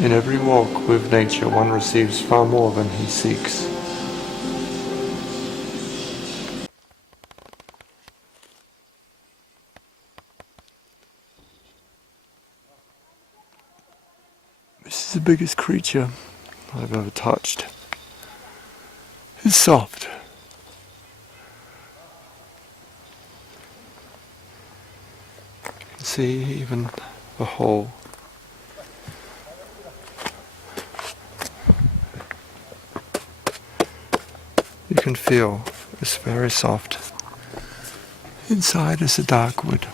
In every walk with nature, one receives far more than he seeks. This is the biggest creature I've ever touched. It's soft. You can see even the hole. You can feel it's very soft. Inside is a dark wood.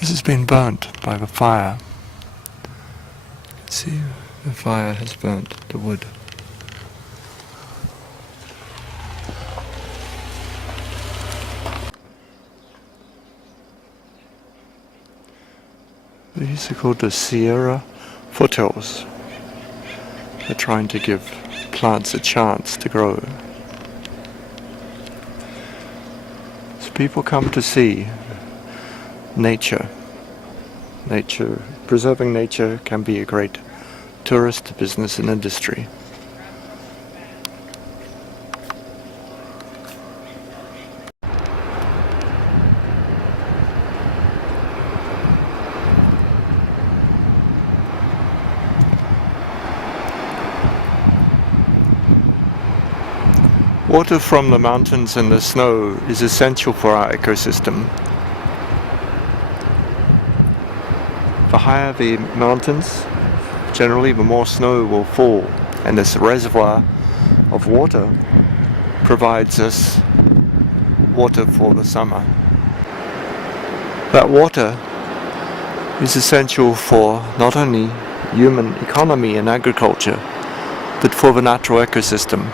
This has been burnt by the fire. You can see the fire has burnt the wood. These are called the Sierra foothills. They're trying to give plants a chance to grow. So people come to see nature. Preserving nature can be a great tourist business and industry. Water from the mountains and the snow is essential for our ecosystem. The higher the mountains, generally the more snow will fall, and this reservoir of water provides us water for the summer. That water is essential for not only human economy and agriculture, but for the natural ecosystem.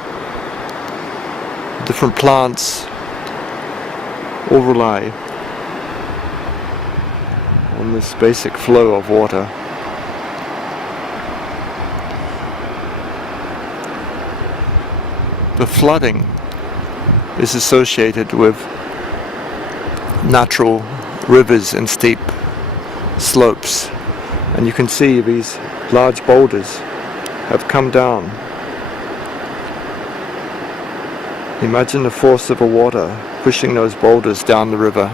Different plants all rely on this basic flow of water. The flooding is associated with natural rivers and steep slopes, and you can see these large boulders have come down. Imagine the force of the water pushing those boulders down the river.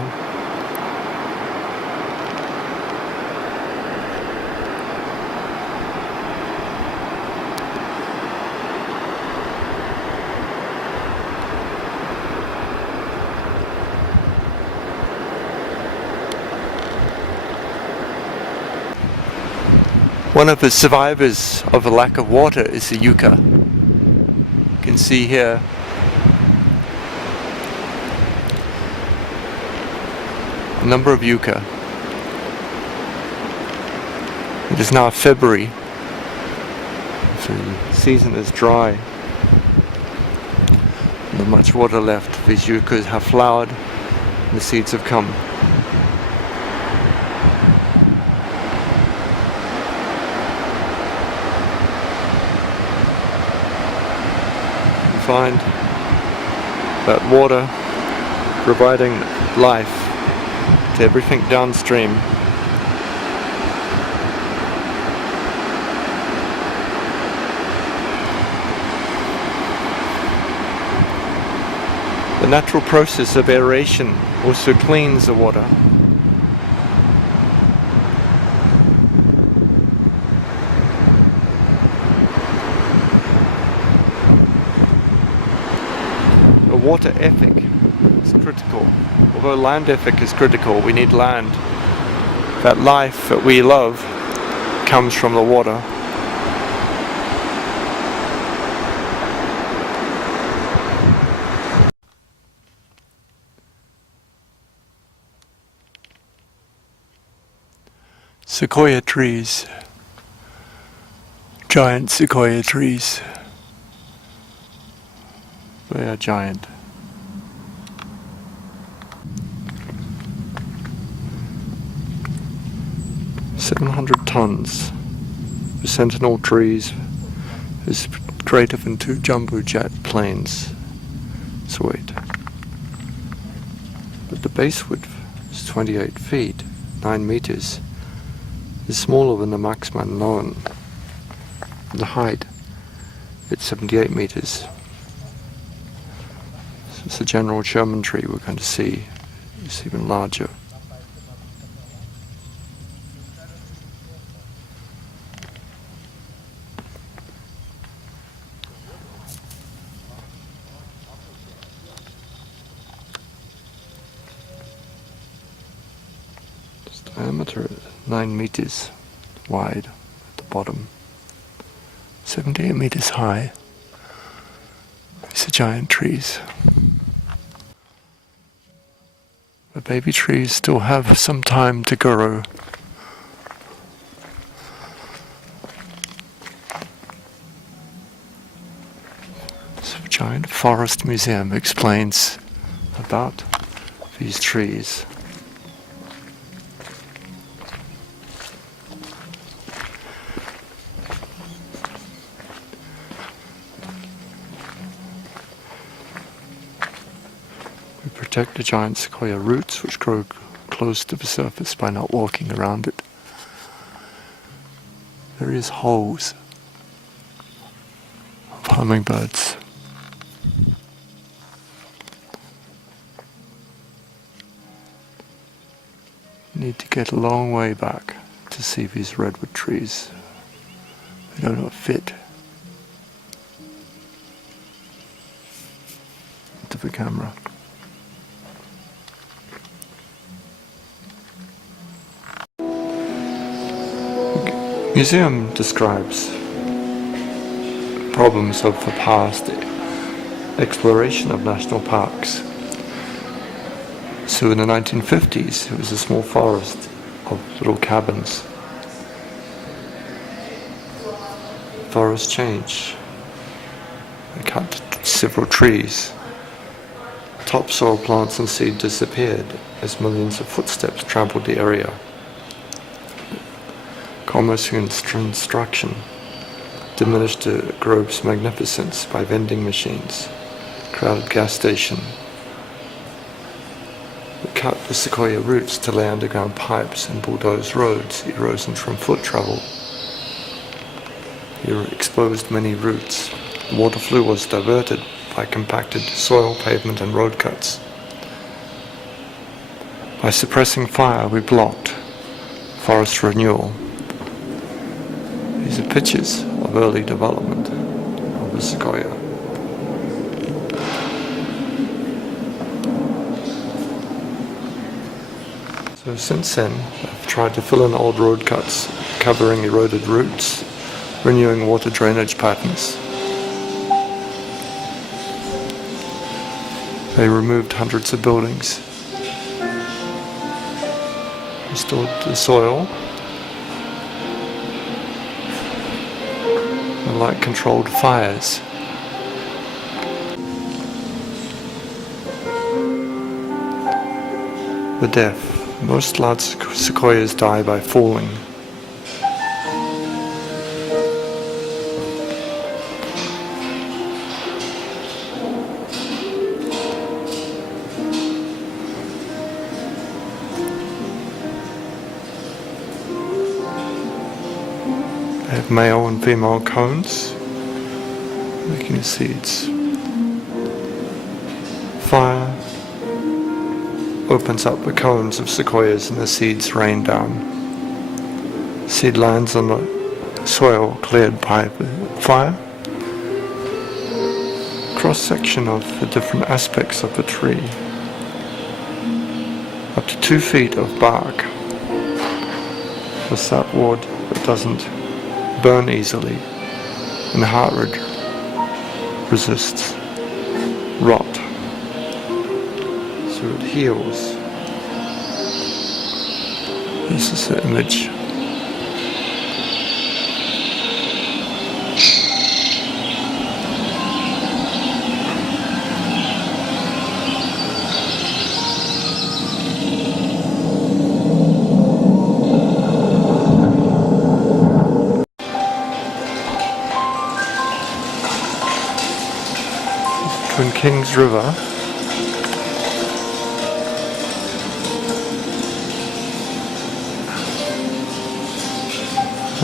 One of the survivors of a lack of water is the yucca. You can see here a number of yucca. It is now February. The season is dry. Not much water left. These yuccas have flowered and the seeds have come. You find that water providing life to everything downstream. The natural process of aeration also cleans the water. A water ethic is critical. Although land ethic is critical, we need land. That life that we love comes from the water. Sequoia trees. Giant sequoia trees. They are giant. "700 tons. The sentinel trees is greater than 2 jumbo jet planes. Its weight. but the base width is 28 feet, 9 meters. It's smaller than the maximum known. The height, it's 78 meters. So it's the general Sherman tree we're going to see. It's even larger. Its diameter 9 meters wide at the bottom, 78 meters high. These are giant trees. The baby trees still have some time to grow. So a giant forest museum explains about these trees. Protect the giant sequoia roots, which grow close to the surface, by not walking around it. Various holes of hummingbirds. You need to get a long way back to see these redwood trees. They do not fit into the camera. The museum describes problems of the past exploration of national parks. So in the 1950s, it was a small forest of little cabins. Forest changed. They cut several trees. Topsoil plants and seed disappeared as millions of footsteps trampled the area. Commerce and construction diminished the grove's magnificence by vending machines, crowded gas station. We cut the sequoia roots to lay underground pipes and bulldoze roads, erosion from foot travel. We exposed many roots. The water flow was diverted by compacted soil, pavement and road cuts. By suppressing fire, we blocked forest renewal. These are pictures of early development of the sequoia. So since then, I've tried to fill in old road cuts, covering eroded roots, renewing water drainage patterns. They removed hundreds of buildings, restored the soil, and light-controlled fires. The death. Most large sequoias die by falling. They have male and female cones making the seeds. Fire opens up the cones of sequoias and the seeds rain down. Seed lands on the soil cleared by the fire. Cross-section of the different aspects of the tree. Up to 2 feet of bark. The sapwood that doesn't burn easily and hardwood resists rot. So it heals. This is the image. Twin Kings River.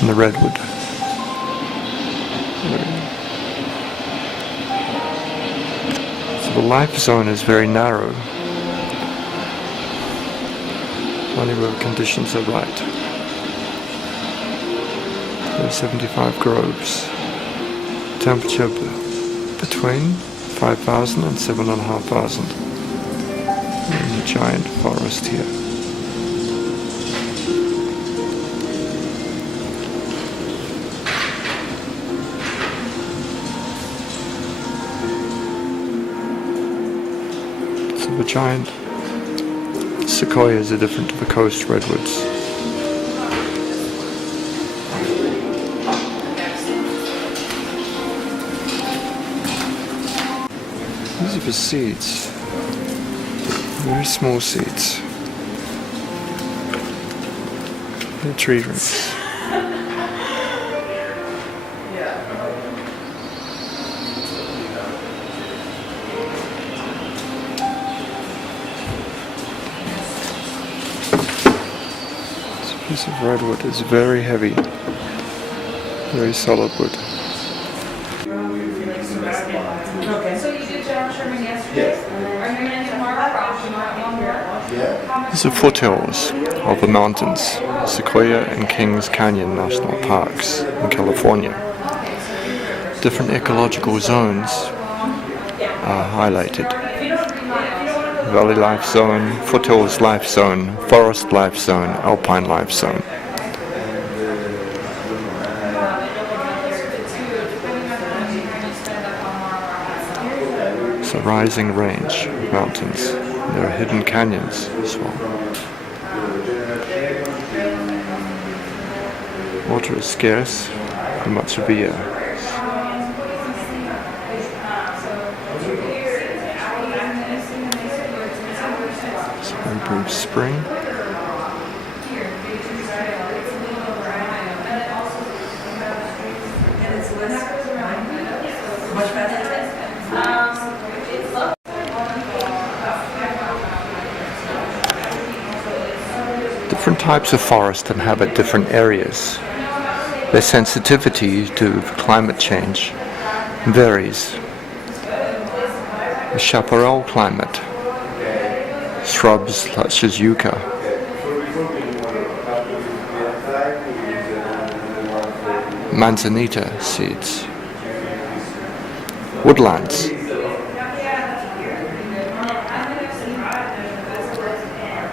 and the Redwood. So the life zone is very narrow, only where conditions are right. There are 75 groves. Temperature between 5,000 and 7,500. There's a giant forest here. So the giant sequoias are different to the coast redwoods. These are the seeds, very small seeds. They're tree roots. This piece of redwood is very heavy, very solid wood. These are foothills of the mountains, Sequoia and Kings Canyon National Parks in California. Different ecological zones are highlighted. Valley Life Zone, Foothills Life Zone, Forest Life Zone, Alpine Life Zone. It's a rising range of mountains. There are hidden canyons as well. Water is scarce for much of the year. So we brew spring. Different types of forest inhabit different areas. Their sensitivity to climate change varies. The chaparral climate, shrubs such as yucca, manzanita seeds, woodlands,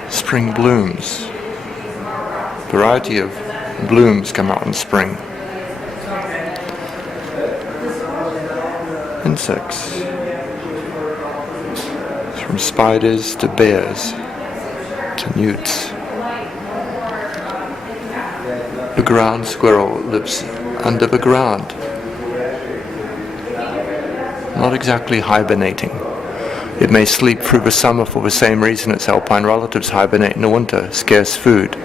spring blooms. Variety of blooms come out in spring. Insects, from spiders to bears to newts. The ground squirrel lives under the ground, not exactly hibernating. It may sleep through the summer for the same reason its alpine relatives hibernate in the winter, scarce food.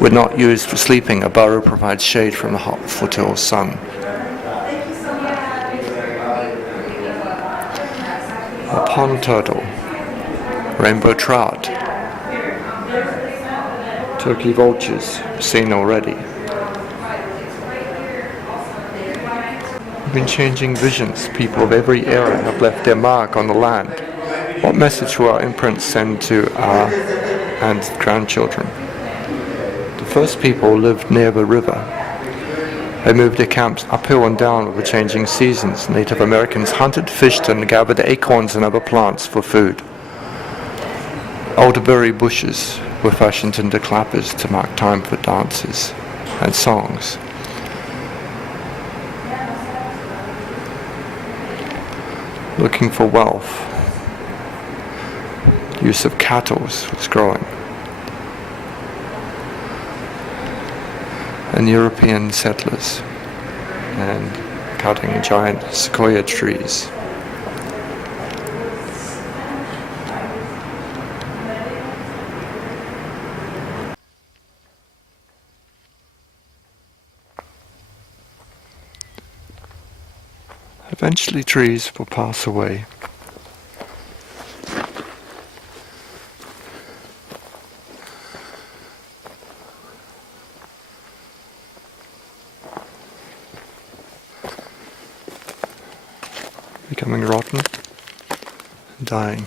When not used for sleeping, a burrow provides shade from the hot foothill sun. A pond turtle, rainbow trout, turkey vultures, seen already. We've been changing visions. People of every era have left their mark on the land. What message will our imprints send to our and grandchildren? The first people lived near the river. They moved their camps uphill and down with the changing seasons. Native Americans hunted, fished, and gathered acorns and other plants for food. Elderberry bushes were fashioned into clappers to mark time for dances and songs. Looking for wealth, use of cattle was growing. And European settlers and cutting giant sequoia trees. Eventually trees will pass away. becoming rotten and dying.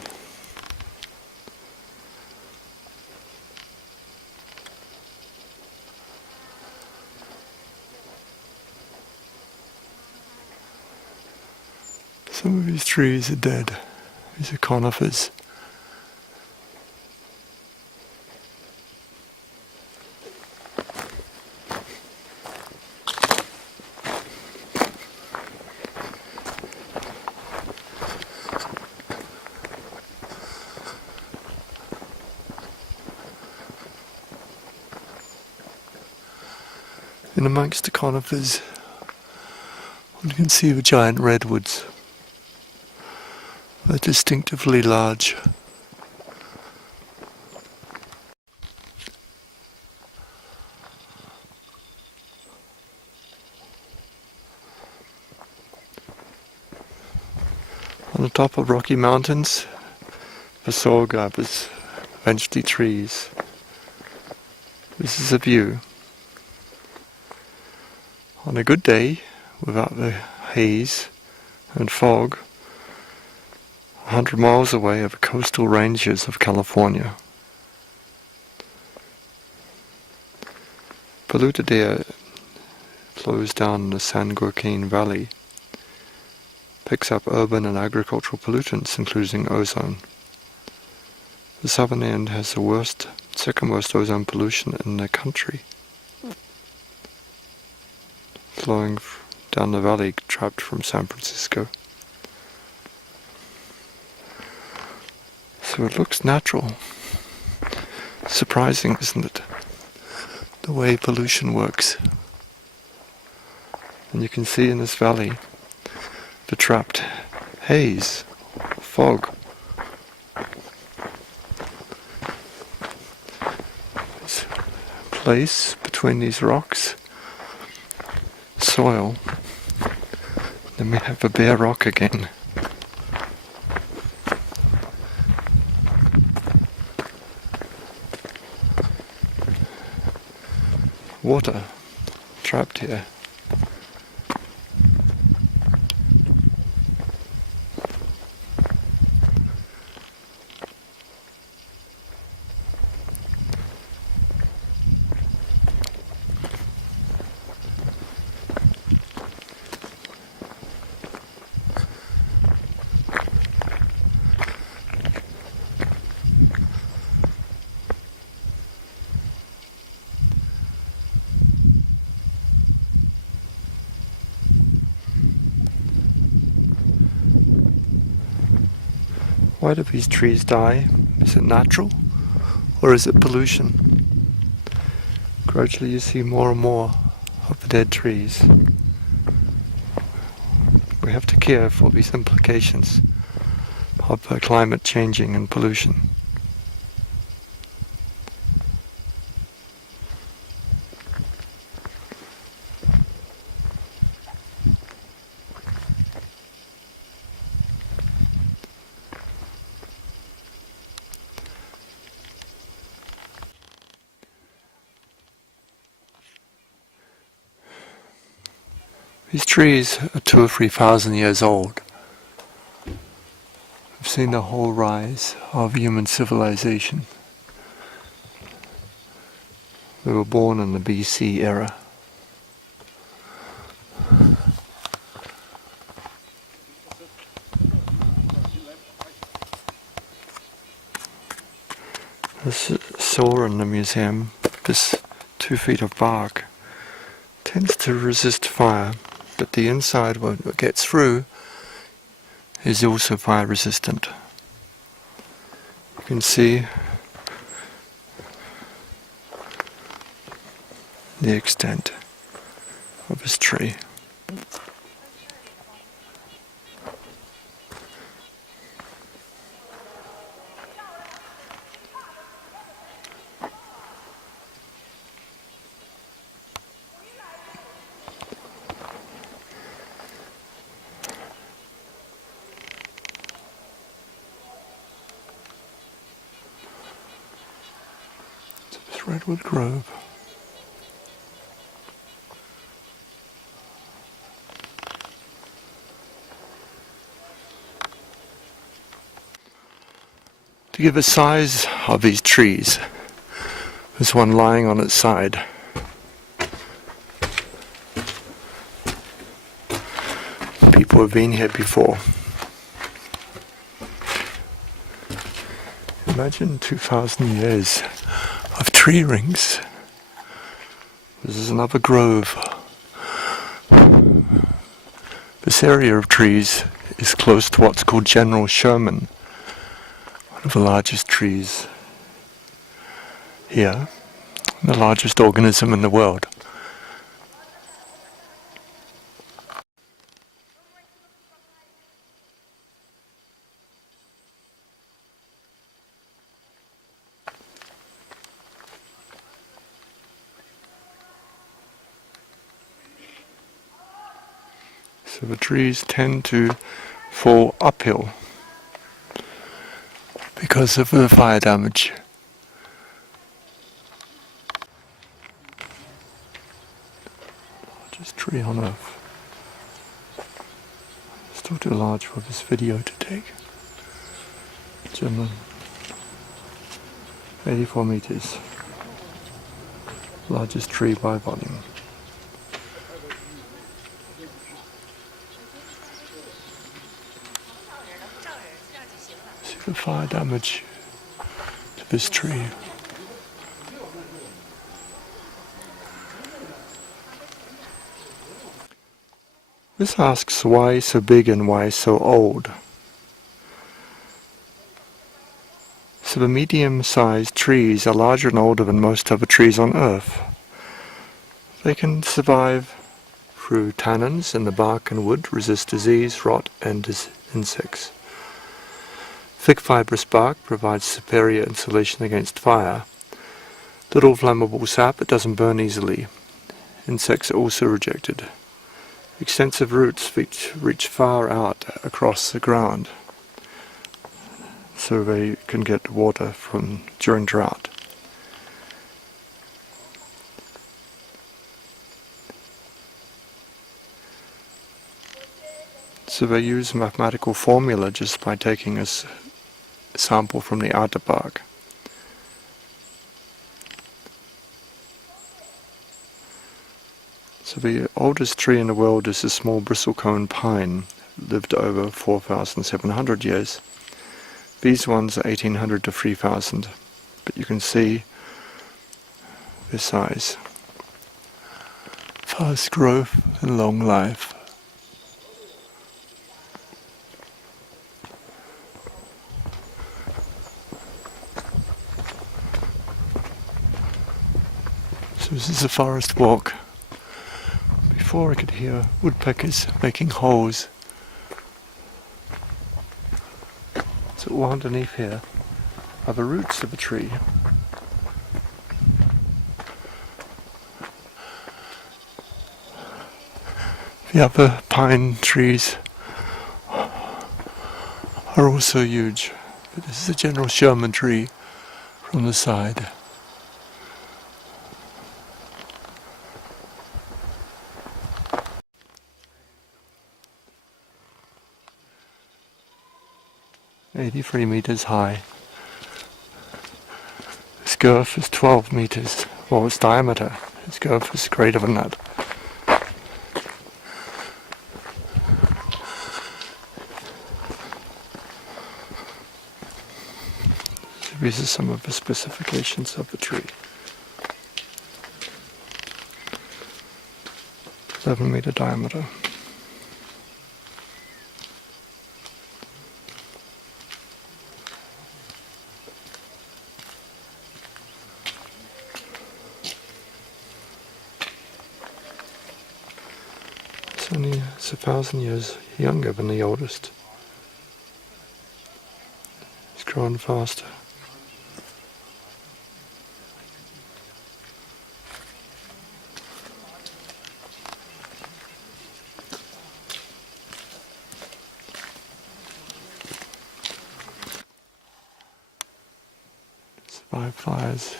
Some of these trees are dead. These are conifers. In amongst the conifers, one can see the giant redwoods. They're distinctively large. On the top of rocky mountains, the soil gathers, eventually trees. This is a view. On a good day, without the haze and fog, 100 miles away are the coastal ranges of California. Polluted air flows down the San Joaquin Valley, picks up urban and agricultural pollutants, including ozone. The southern end has the second worst ozone pollution in the country, flowing down the valley, trapped from San Francisco. So it looks natural. Surprising, isn't it? The way pollution works. And you can see in this valley the trapped haze, fog. This place between these rocks, soil. Then we have a bare rock again. Water trapped here. Why do these trees die? Is it natural, or is it pollution? Gradually you see more and more of the dead trees. We have to care for these implications of climate changing and pollution. These trees are 2,000 or 3,000 years old. We've seen the whole rise of human civilization. They were born in the BC era. As I saw in the museum, this 2 feet of bark tends to resist fire, but the inside, when it gets through, is also fire resistant. You can see the extent of this tree. Redwood Grove. To give a size of these trees, there's one lying on its side. People have been here before. Imagine 2,000 years of tree rings. This is another grove. This area of trees is close to what's called General Sherman, one of the largest trees here, the largest organism in the world. So the trees tend to fall uphill because of the fire damage. Largest tree on Earth. Still too large for this video to take. German. 84 meters. Largest tree by volume. See the fire damage to this tree. This asks why so big and why so old. So the medium-sized trees are larger and older than most other trees on Earth. They can survive through tannins in the bark and wood, resist disease, rot and insects. Thick fibrous bark provides superior insulation against fire. Little flammable sap, it doesn't burn easily. Insects are also rejected. Extensive roots reach far out across the ground, so they can get water during drought. So they use a mathematical formula just by taking a sample from the outer bark. So the oldest tree in the world is a small bristlecone pine, lived over 4,700 years. These ones are 1,800 to 3,000, but you can see their size. Fast growth and long life. So this is a forest walk. Before I could hear woodpeckers making holes. So all underneath here are the roots of a tree. The other pine trees are also huge, but this is a General Sherman tree from the side. "83 meters high. Its girth is 12 meters. Well, its diameter. Its girth is greater than that. So these are some of the specifications of the tree. 11-meter diameter. It's 1,000 years younger than the oldest. It's growing faster. Survive fires.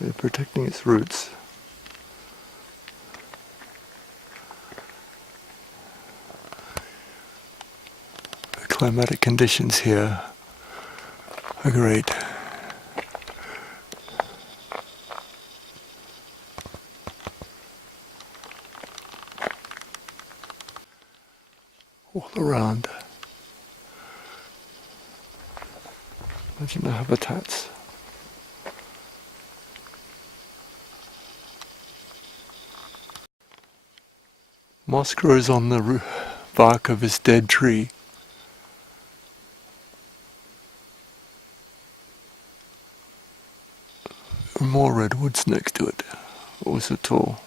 They're protecting its roots. The climatic conditions here are great. All around. Imagine the habitats. Moss grows on the bark of his dead tree. More redwoods next to it, also tall.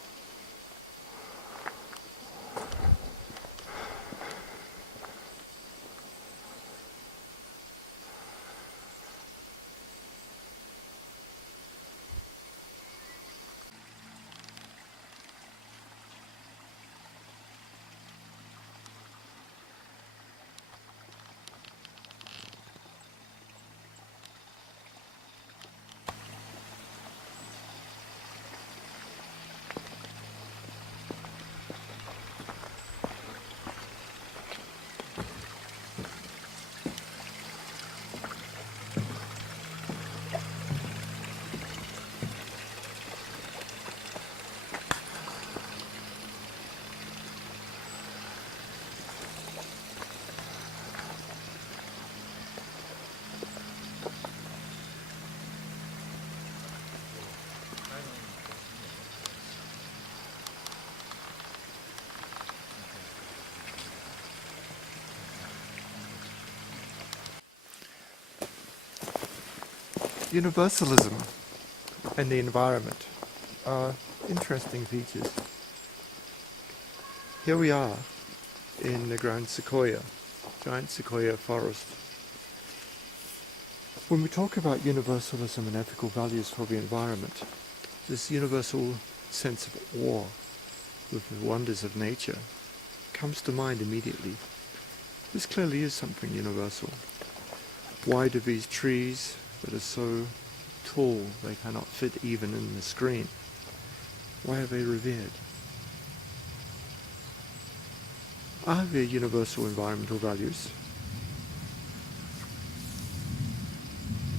Universalism and the environment are interesting features. Here we are in the giant sequoia forest. When we talk about universalism and ethical values for the environment, this universal sense of awe with the wonders of nature comes to mind immediately. This clearly is something universal. Why do these trees that are so tall they cannot fit even in the screen, why are they revered? Are there universal environmental values?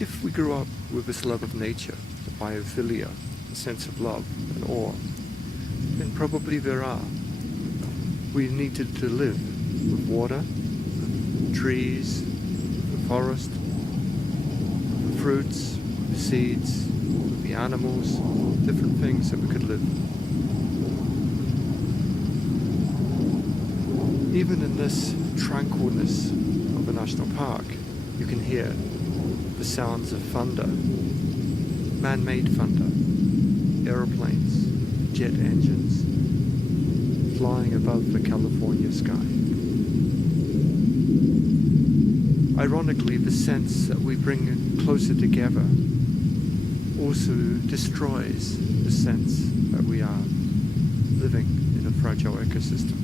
If we grew up with this love of nature, the biophilia, the sense of love and awe, then probably there are. We needed to live with water, trees, the forest, the fruits, the seeds, the animals, different things that we could live. Even in this tranquilness of a national park, you can hear the sounds of thunder, man-made thunder, aeroplanes, jet engines, flying above the California sky. Ironically, the sense that we bring closer together also destroys the sense that we are living in a fragile ecosystem.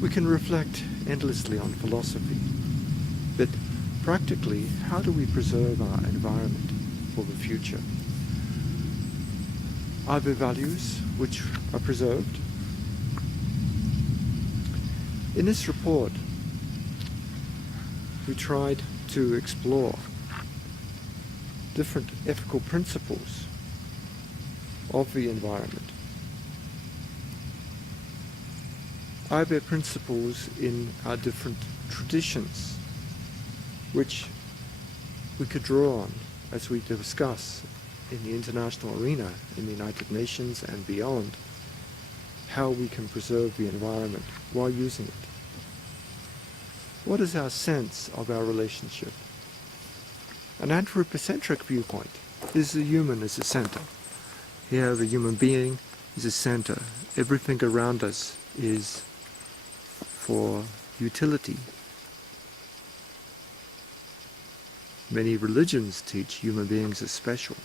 We can reflect endlessly on philosophy, but practically, how do we preserve our environment for the future? Are there values which are preserved? In this report, we tried to explore different ethical principles of the environment. Are there principles in our different traditions which we could draw on as we discuss in the international arena, in the United Nations and beyond, how we can preserve the environment while using it? What is our sense of our relationship? An anthropocentric viewpoint is the human as the center. Here the human being is the center. Everything around us is for utility. Many religions teach human beings as special.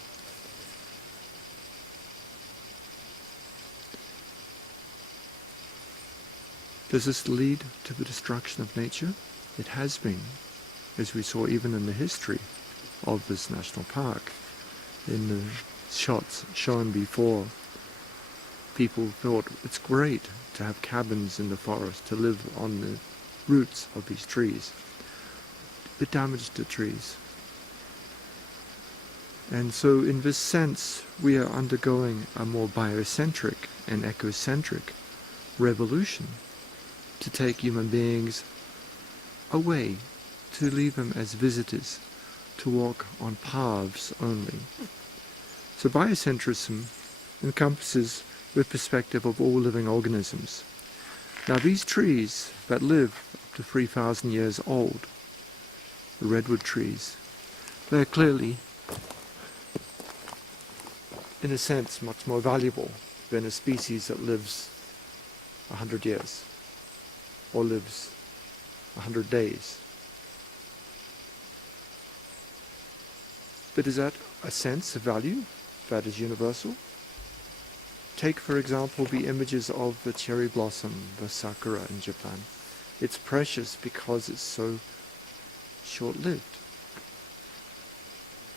Does this lead to the destruction of nature? It has been, as we saw even in the history of this national park. In the shots shown before, people thought it's great to have cabins in the forest, to live on the roots of these trees. It damaged the trees. And so in this sense, we are undergoing a more biocentric and ecocentric revolution to take human beings away, to leave them as visitors, to walk on paths only. So biocentrism encompasses the perspective of all living organisms. Now these trees that live up to 3,000 years old, the redwood trees, they're clearly, in a sense, much more valuable than a species that lives 100 years or lives 100 days. But is that a sense of value that is universal? Take, for example, the images of the cherry blossom, the sakura in Japan. It's precious because it's so short-lived.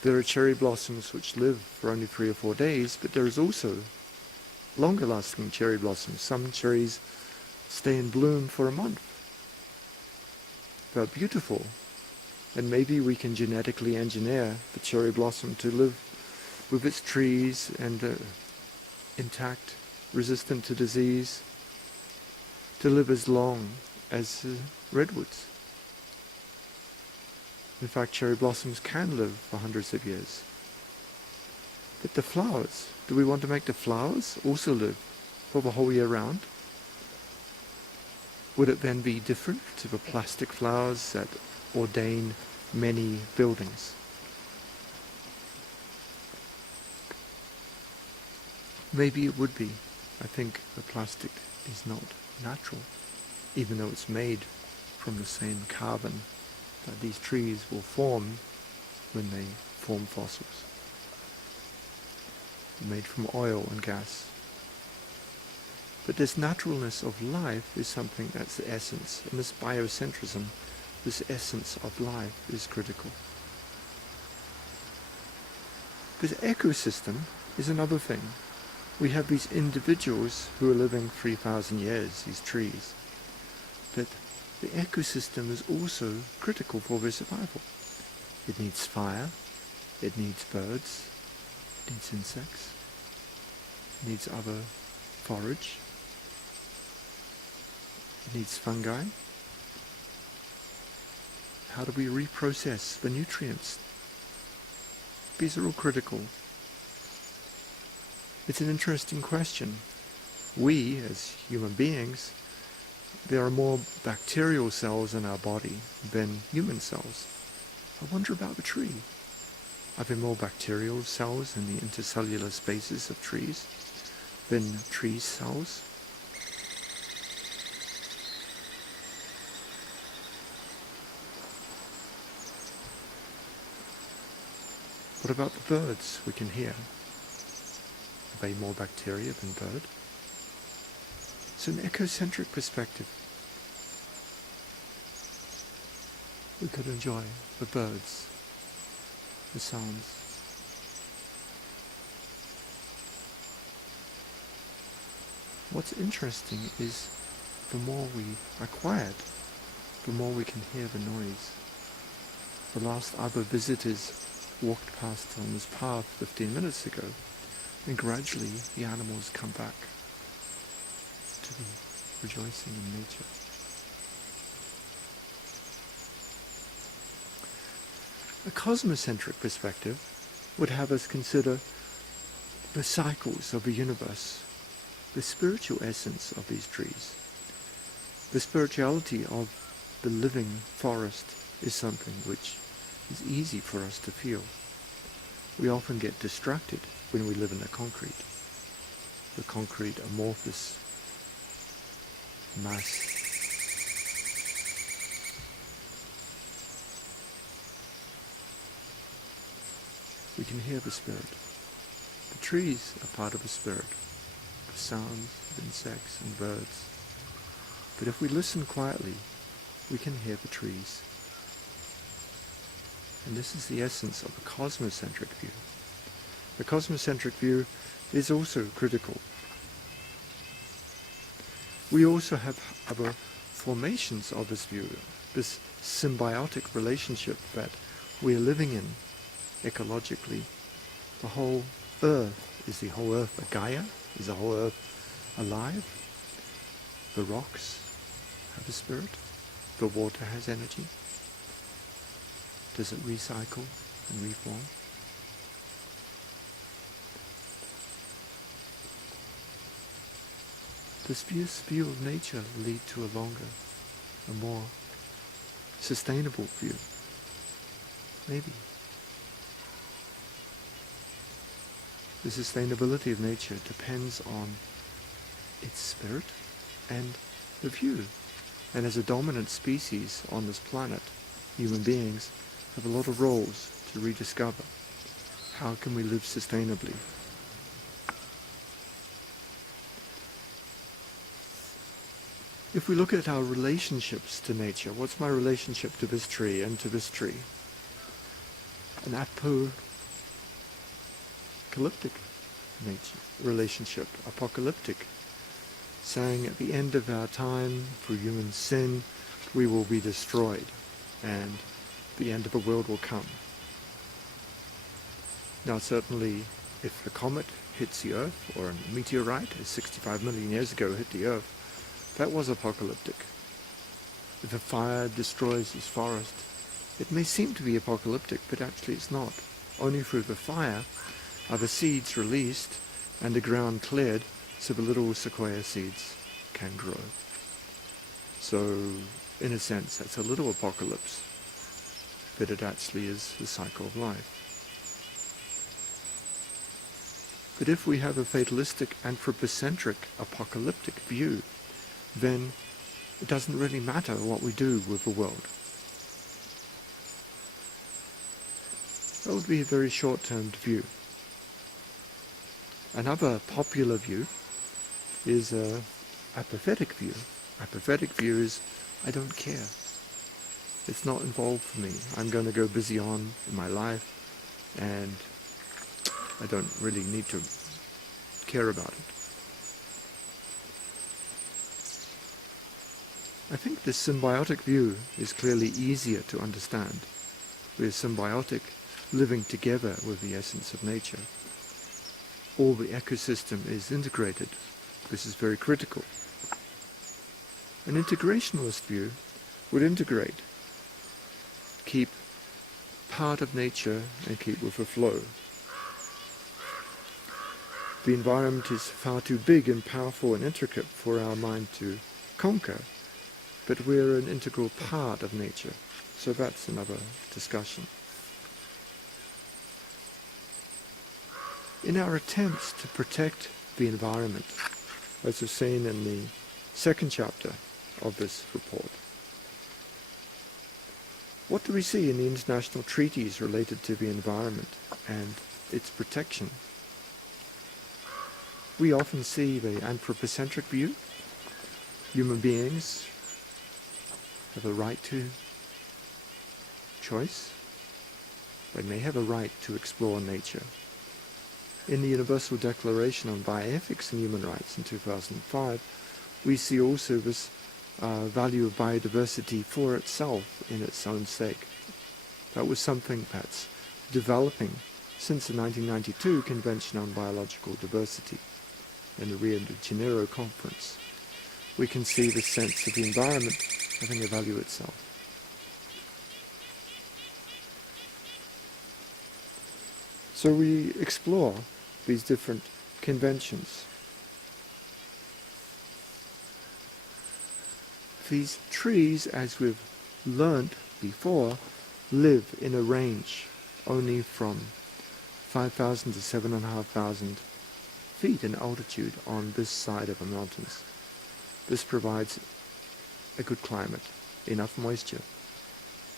There are cherry blossoms which live for only 3 or 4 days, but there is also longer-lasting cherry blossoms. Some cherries stay in bloom for a month. They're beautiful, and maybe we can genetically engineer the cherry blossom to live with its trees and intact, resistant to disease, to live as long as redwoods. In fact, cherry blossoms can live for hundreds of years. But the flowers, do we want to make the flowers also live for the whole year round? Would it then be different to the plastic flowers that ordain many buildings? Maybe it would be. I think the plastic is not natural, even though it's made from the same carbon that these trees will form when they form fossils. Made from oil and gas. But this naturalness of life is something that's the essence. And this biocentrism, this essence of life, is critical. This ecosystem is another thing. We have these individuals who are living 3,000 years, these trees. But the ecosystem is also critical for their survival. It needs fire, it needs birds, it needs insects, it needs other forage, it needs fungi. How do we reprocess the nutrients? These are all critical. It's an interesting question. We, as human beings, there are more bacterial cells in our body than human cells. I wonder about the tree. Are there more bacterial cells in the intercellular spaces of trees than tree cells? What about the birds we can hear? Are they more bacteria than bird? So an ecocentric perspective, we could enjoy the birds, the sounds. What's interesting is the more we are quiet, the more we can hear the noise. The last other visitors walked past on this path 15 minutes ago, and gradually the animals come back to be rejoicing in nature. A cosmocentric perspective would have us consider the cycles of the universe, the spiritual essence of these trees. The spirituality of the living forest is something which is easy for us to feel. We often get distracted when we live in the concrete amorphous mass. We can hear the spirit. The trees are part of the spirit, the sounds of insects and birds. But if we listen quietly, we can hear the trees. And this is the essence of a cosmocentric view. The cosmocentric view is also critical. We also have other formations of this view, this symbiotic relationship that we are living in ecologically. The whole earth, is the whole earth a Gaia? Is the whole earth alive? The rocks have a spirit? The water has energy? Does it recycle and reform? Does this view of nature lead to a longer, a more sustainable view? Maybe. The sustainability of nature depends on its spirit and the view. And as a dominant species on this planet, human beings have a lot of roles to rediscover. How can we live sustainably? If we look at our relationships to nature, what's my relationship to this tree and to this tree? An apocalyptic nature relationship, apocalyptic, saying at the end of our time, through human sin, we will be destroyed and the end of the world will come. Now certainly if a comet hits the Earth, or a meteorite, as 65 million years ago hit the Earth, that was apocalyptic. If a fire destroys this forest, it may seem to be apocalyptic, but actually it's not. Only through the fire are the seeds released and the ground cleared so the little sequoia seeds can grow. So, in a sense, that's a little apocalypse, but it actually is the cycle of life. But if we have a fatalistic, anthropocentric, apocalyptic view, then it doesn't really matter what we do with the world. That would be a very short-term view. Another popular view is an apathetic view. Apathetic view is, I don't care. It's not involved for me. I'm going to go busy on in my life, and I don't really need to care about it. I think this symbiotic view is clearly easier to understand. We're symbiotic, living together with the essence of nature. All the ecosystem is integrated. This is very critical. An integrationalist view would integrate, keep part of nature and keep with the flow. The environment is far too big and powerful and intricate for our mind to conquer, but we're an integral part of nature. So that's another discussion. In our attempts to protect the environment, as we've seen in the second chapter of this report, what do we see in the international treaties related to the environment and its protection? We often see the anthropocentric view. Human beings have a right to choice. They may have a right to explore nature. In the Universal Declaration on Bioethics and Human Rights in 2005, we see also this value of biodiversity for itself in its own sake. That was something that's developing since the 1992 Convention on Biological Diversity and the Rio de Janeiro Conference. We can see the sense of the environment having a value itself. So we explore these different conventions. These trees, as we've learnt before, live in a range only from 5,000 to 7,500 feet in altitude on this side of the mountains. This provides a good climate, enough moisture,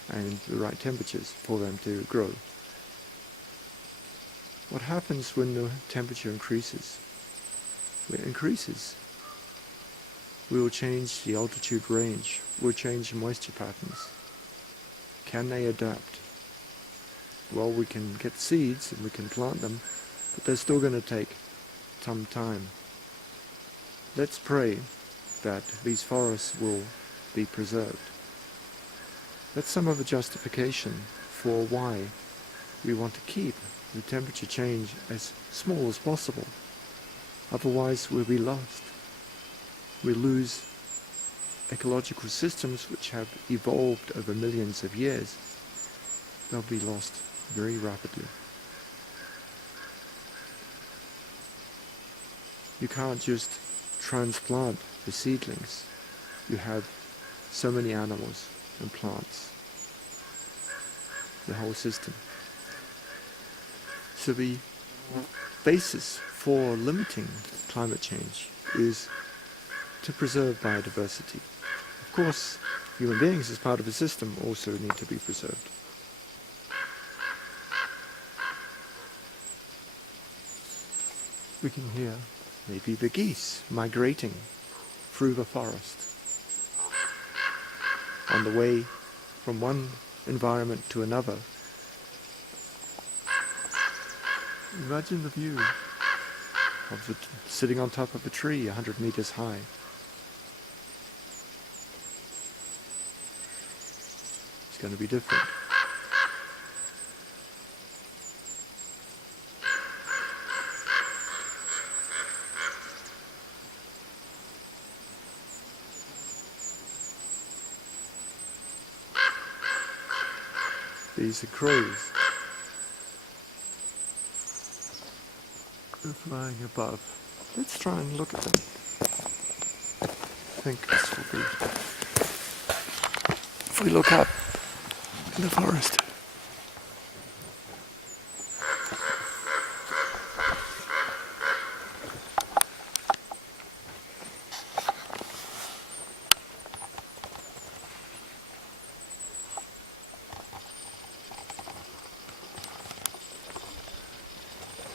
and the right temperatures for them to grow. What happens when the temperature increases? When it increases, we will change the altitude range, we'll change the moisture patterns. Can they adapt? well, we can get seeds and we can plant them, but they're still going to take some time. Let's pray that these forests will be preserved. That's some of the justification for why we want to keep the temperature change as small as possible. Otherwise we'll be lost. We lose ecological systems which have evolved over millions of years. They'll be lost very rapidly. You can't just transplant the seedlings. You have so many animals and plants, the whole system. So the basis for limiting climate change is to preserve biodiversity. Of course, human beings as part of the system also need to be preserved. We can hear maybe the geese migrating through the forest on the way from one environment to another. Imagine the view of sitting on top of a tree 100 meters high. It's going to be different. These are crows. They're flying above. Let's try and look at them. I think this will be... If we look up in the forest.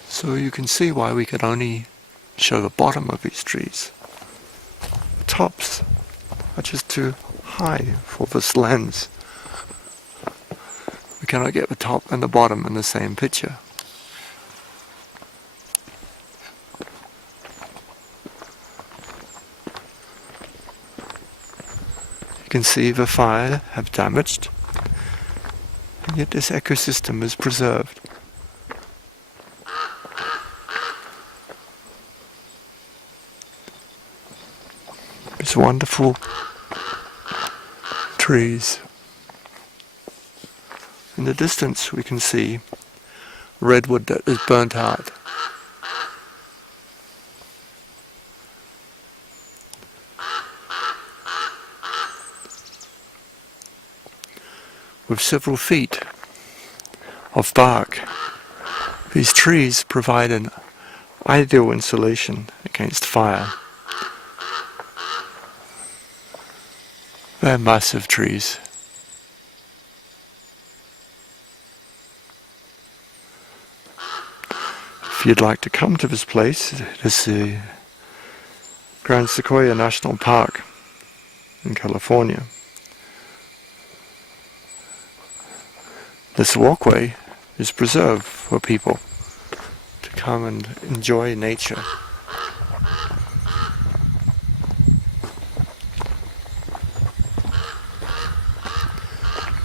So you can see why we could only show the bottom of these trees. The tops are just too high for this lens. We cannot get the top and the bottom in the same picture. You can see the fire have damaged, and yet this ecosystem is preserved. These wonderful trees. In the distance we can see redwood that is burnt out. With several feet of bark, these trees provide an ideal insulation against fire. They're massive trees. If you'd like to come to this place, it is the Grand Sequoia National Park in California. This walkway is preserved for people to come and enjoy nature.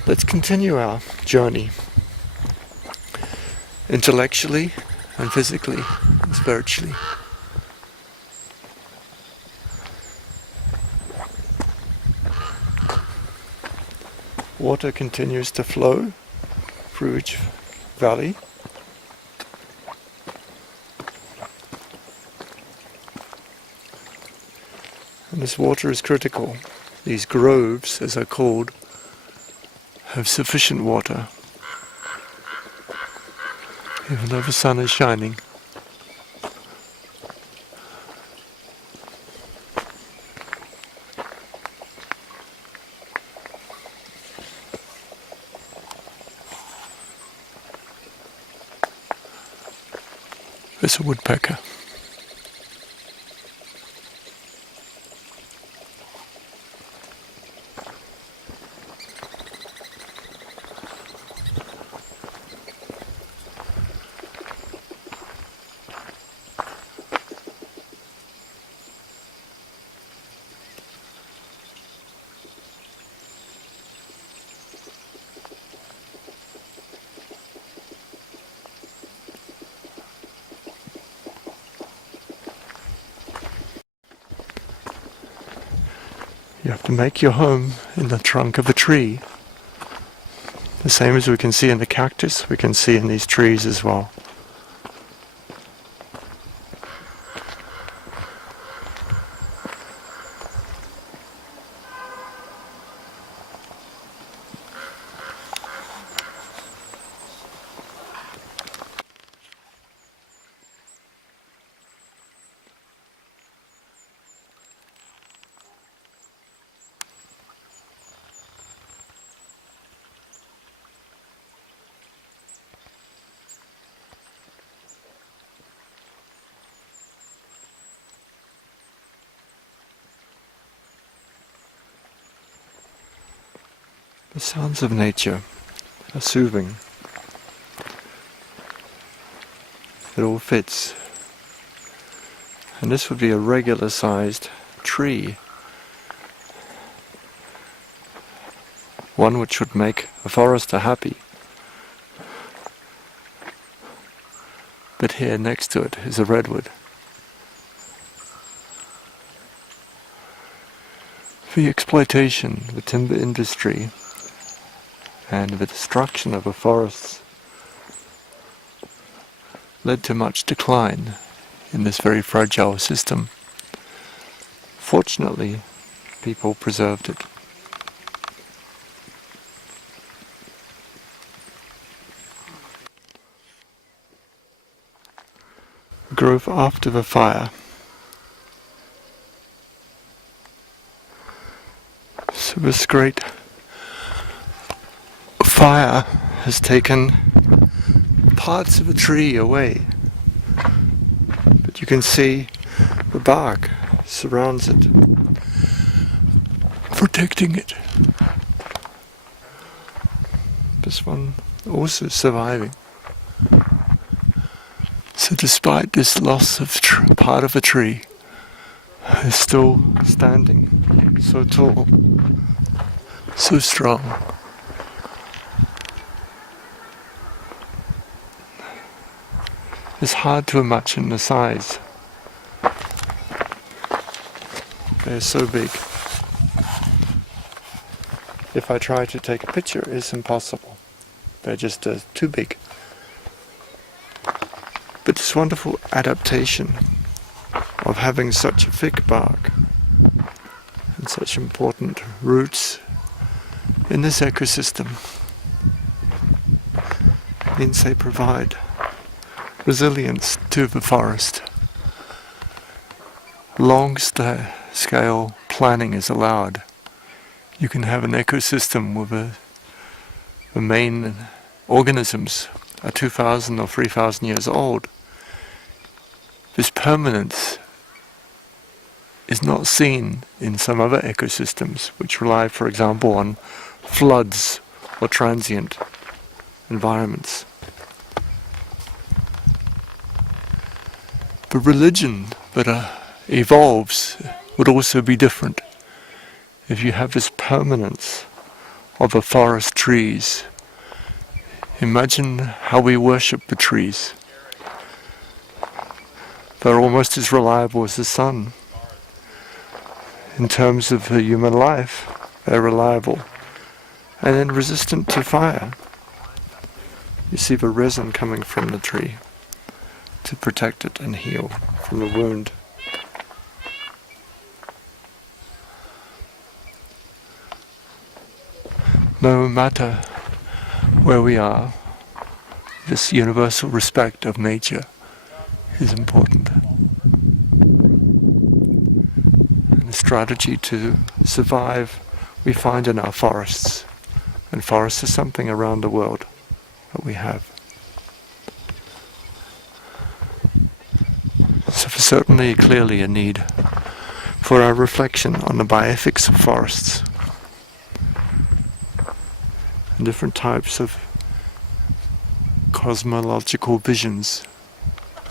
Let's continue our journey intellectually and physically and spiritually. Water continues to flow through each valley. And this water is critical. These groves, as they're called, have sufficient water, even though the sun is shining. There's a woodpecker. You have to make your home in the trunk of a tree. The same as we can see in the cactus, we can see in these trees as well. The sounds of nature are soothing. It all fits. And this would be a regular sized tree. One which would make a forester happy. But here next to it is a redwood. The exploitation, the timber industry, and the destruction of the forests led to much decline in this very fragile system. Fortunately, people preserved it. The grove after the fire. So this great fire has taken parts of a tree away, but you can see the bark surrounds it, protecting it. This one also surviving. So despite this loss of part of a tree, it's still standing, so tall, so strong. It's hard to imagine the size. They're so big. If I try to take a picture, it's impossible. They're just too big. But this wonderful adaptation of having such a thick bark and such important roots in this ecosystem means they provide resilience to the forest. Long-scale planning is allowed. You can have an ecosystem where the main organisms are 2,000 or 3,000 years old. This permanence is not seen in some other ecosystems which rely, for example, on floods or transient environments. The religion that evolves would also be different. If you have this permanence of the forest trees, imagine how we worship the trees. They're almost as reliable as the sun. In terms of the human life, they're reliable and then resistant to fire. You see the resin coming from the tree to protect it and heal from the wound. No matter where we are, this universal respect of nature is important. And the strategy to survive we find in our forests. And forests are something around the world that we have. So there's certainly clearly a need for our reflection on the bioethics of forests and different types of cosmological visions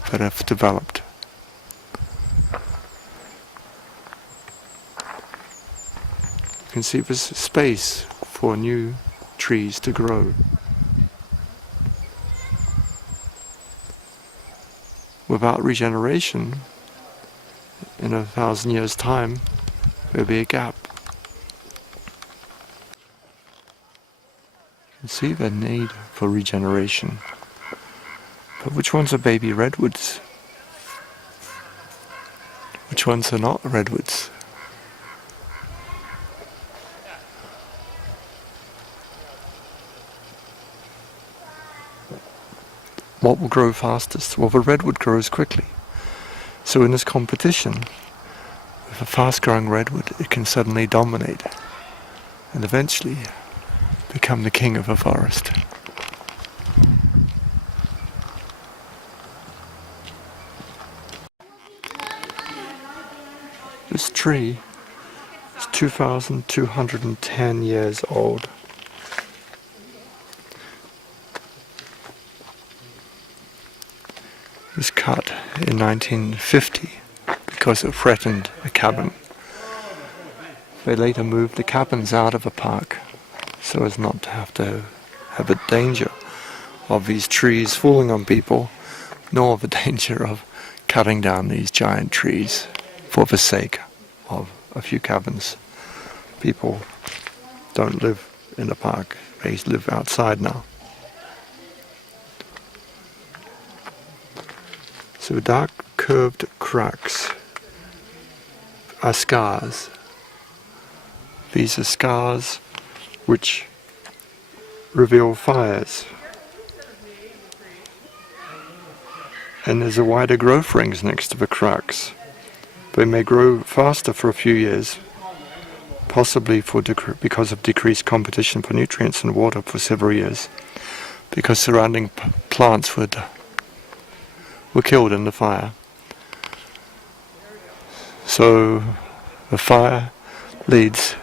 that have developed. You can see there's space for new trees to grow. Without regeneration, in 1,000 years' time, there'll be a gap see the need for regeneration. But which ones are baby redwoods? Which ones are not redwoods? What will grow fastest? Well, the redwood grows quickly. So in this competition, with a fast-growing redwood, it can suddenly dominate and eventually become the king of a forest. This tree is 2,210 years old. It was cut in 1950 because it threatened a cabin. They later moved the cabins out of the park so as not to have a danger of these trees falling on people, nor the danger of cutting down these giant trees for the sake of a few cabins. People don't live in the park, they live outside now. So dark curved cracks are scars. These are scars which reveal fires. And there's a wider growth rings next to the cracks. They may grow faster for a few years, possibly because of decreased competition for nutrients and water for several years, because surrounding plants were killed in the fire. So the fire leads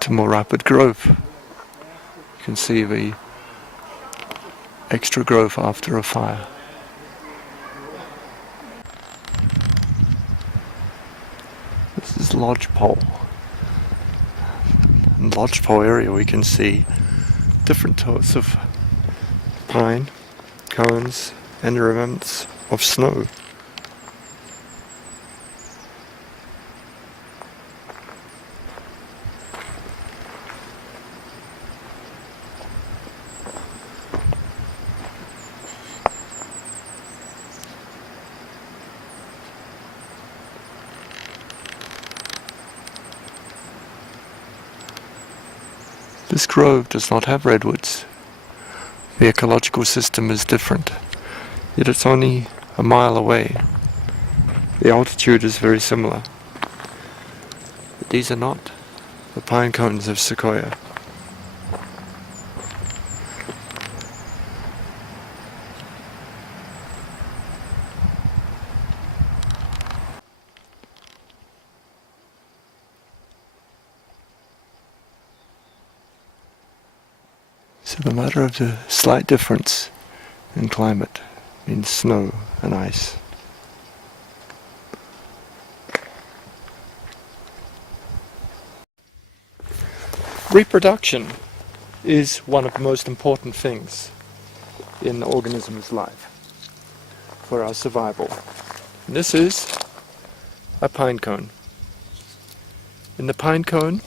to more rapid growth. You can see the extra growth after a fire. This is lodgepole. In the lodgepole area we can see different types of pine cones and remnants of snow. This grove does not have redwoods. The ecological system is different, yet it's only a mile away. The altitude is very similar. But these are not the pine cones of Sequoia. So the matter of the slight difference in climate means snow and ice. Reproduction is one of the most important things in the organism's life for our survival. And this is a pine cone. In the pine cone,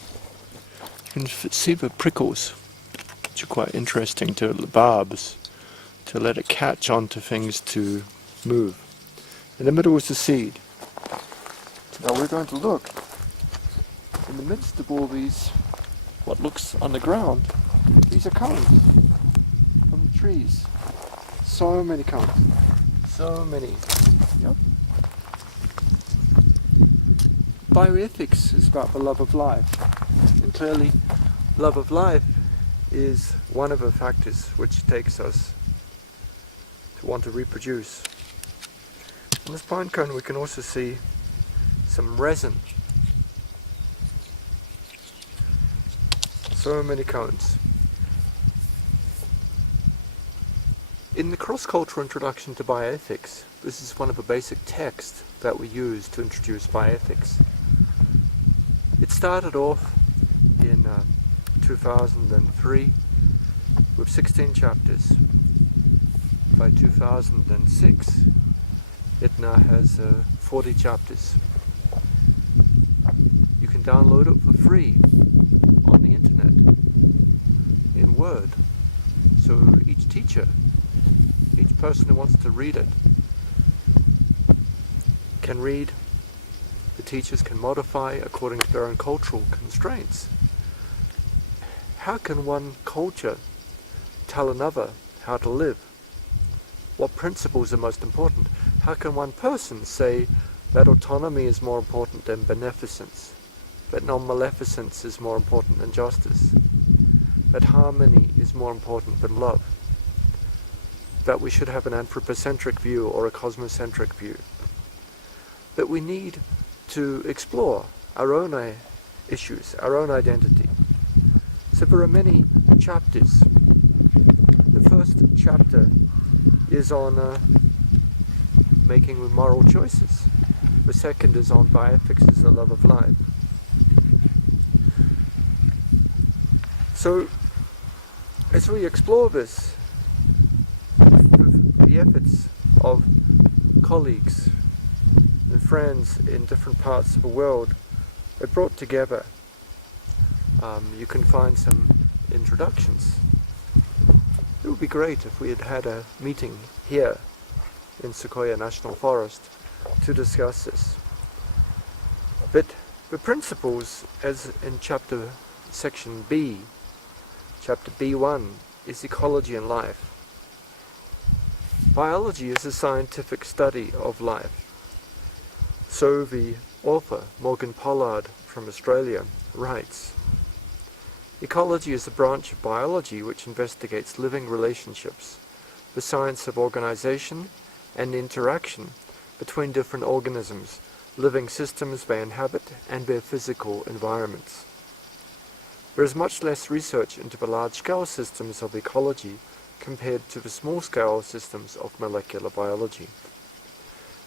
you can see the prickles, which are quite interesting, to the barbs, to let it catch onto things to move. In the middle is the seed. Now we're going to look in the midst of all these, what looks on the ground, these are cones from the trees. So many cones. So many. Yep. Bioethics is about the love of life. And clearly, love of life is one of the factors which takes us to want to reproduce. In this pine cone we can also see some resin. So many cones. In the cross-cultural introduction to bioethics, this is one of the basic texts that we use to introduce bioethics. It started off in 2003 with 16 chapters. By 2006 it now has 40 chapters. You can download it for free on the internet in Word. So each teacher, each person who wants to read it, can read. The teachers can modify according to their own cultural constraints. How can one culture tell another how to live? What principles are most important? How can one person say that autonomy is more important than beneficence, that non-maleficence is more important than justice, that harmony is more important than love, that we should have an anthropocentric view or a cosmocentric view, that we need to explore our own issues, our own identity. So there are many chapters. The first chapter is on making moral choices. The second is on bioethics as the love of life. So, as we explore this, the efforts of colleagues and friends in different parts of the world are brought together. You can find some introductions. It would be great if we had had a meeting here in Sequoia National Forest to discuss this. But the principles, as in section B, chapter B1, is ecology and life. Biology is a scientific study of life. So the author, Morgan Pollard from Australia, writes, ecology is a branch of biology which investigates living relationships, the science of organization and interaction between different organisms, living systems they inhabit, and their physical environments. There is much less research into the large-scale systems of ecology compared to the small-scale systems of molecular biology.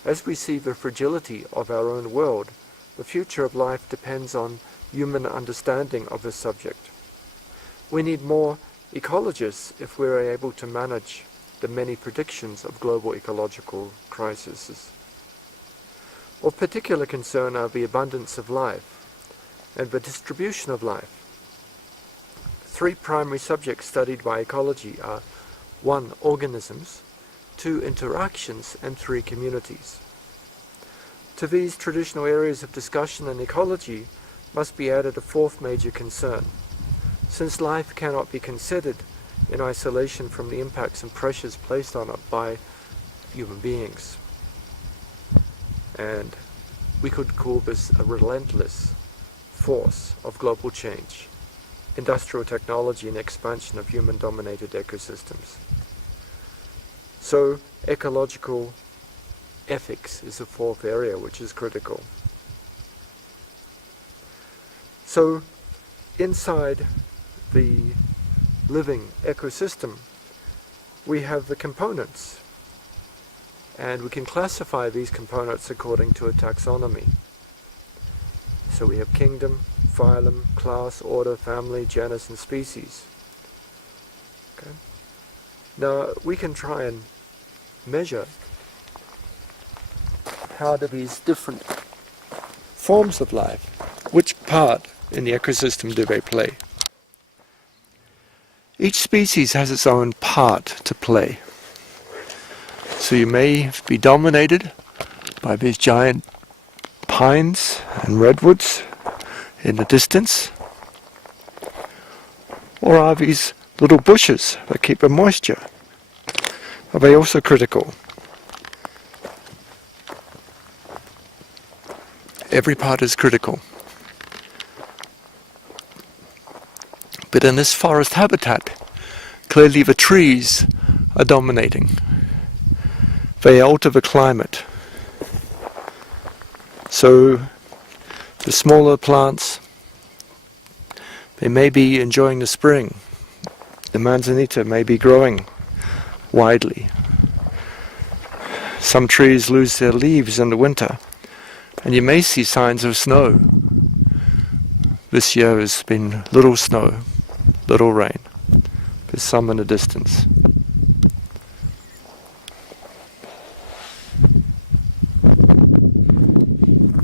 As we see the fragility of our own world, the future of life depends on human understanding of this subject. We need more ecologists if we are able to manage the many predictions of global ecological crises. Of particular concern are the abundance of life and the distribution of life. Three primary subjects studied by ecology are 1. Organisms, 2. Interactions, and 3. Communities. To these traditional areas of discussion in ecology must be added a fourth major concern. Since life cannot be considered in isolation from the impacts and pressures placed on it by human beings. And we could call this a relentless force of global change, industrial technology and expansion of human-dominated ecosystems. So, ecological ethics is the fourth area which is critical. So, inside the living ecosystem, we have the components, and we can classify these components according to a taxonomy. So we have kingdom, phylum, class, order, family, genus, and species. Okay. Now we can try and measure how do these different forms of life, which part in the ecosystem do they play? Each species has its own part to play. So you may be dominated by these giant pines and redwoods in the distance, or are these little bushes that keep the moisture? Are they also critical? Every part is critical. But in this forest habitat, clearly the trees are dominating. They alter the climate. So the smaller plants, they may be enjoying the spring. The manzanita may be growing widely. Some trees lose their leaves in the winter, and you may see signs of snow. This year has been little snow, little rain. There's some in the distance.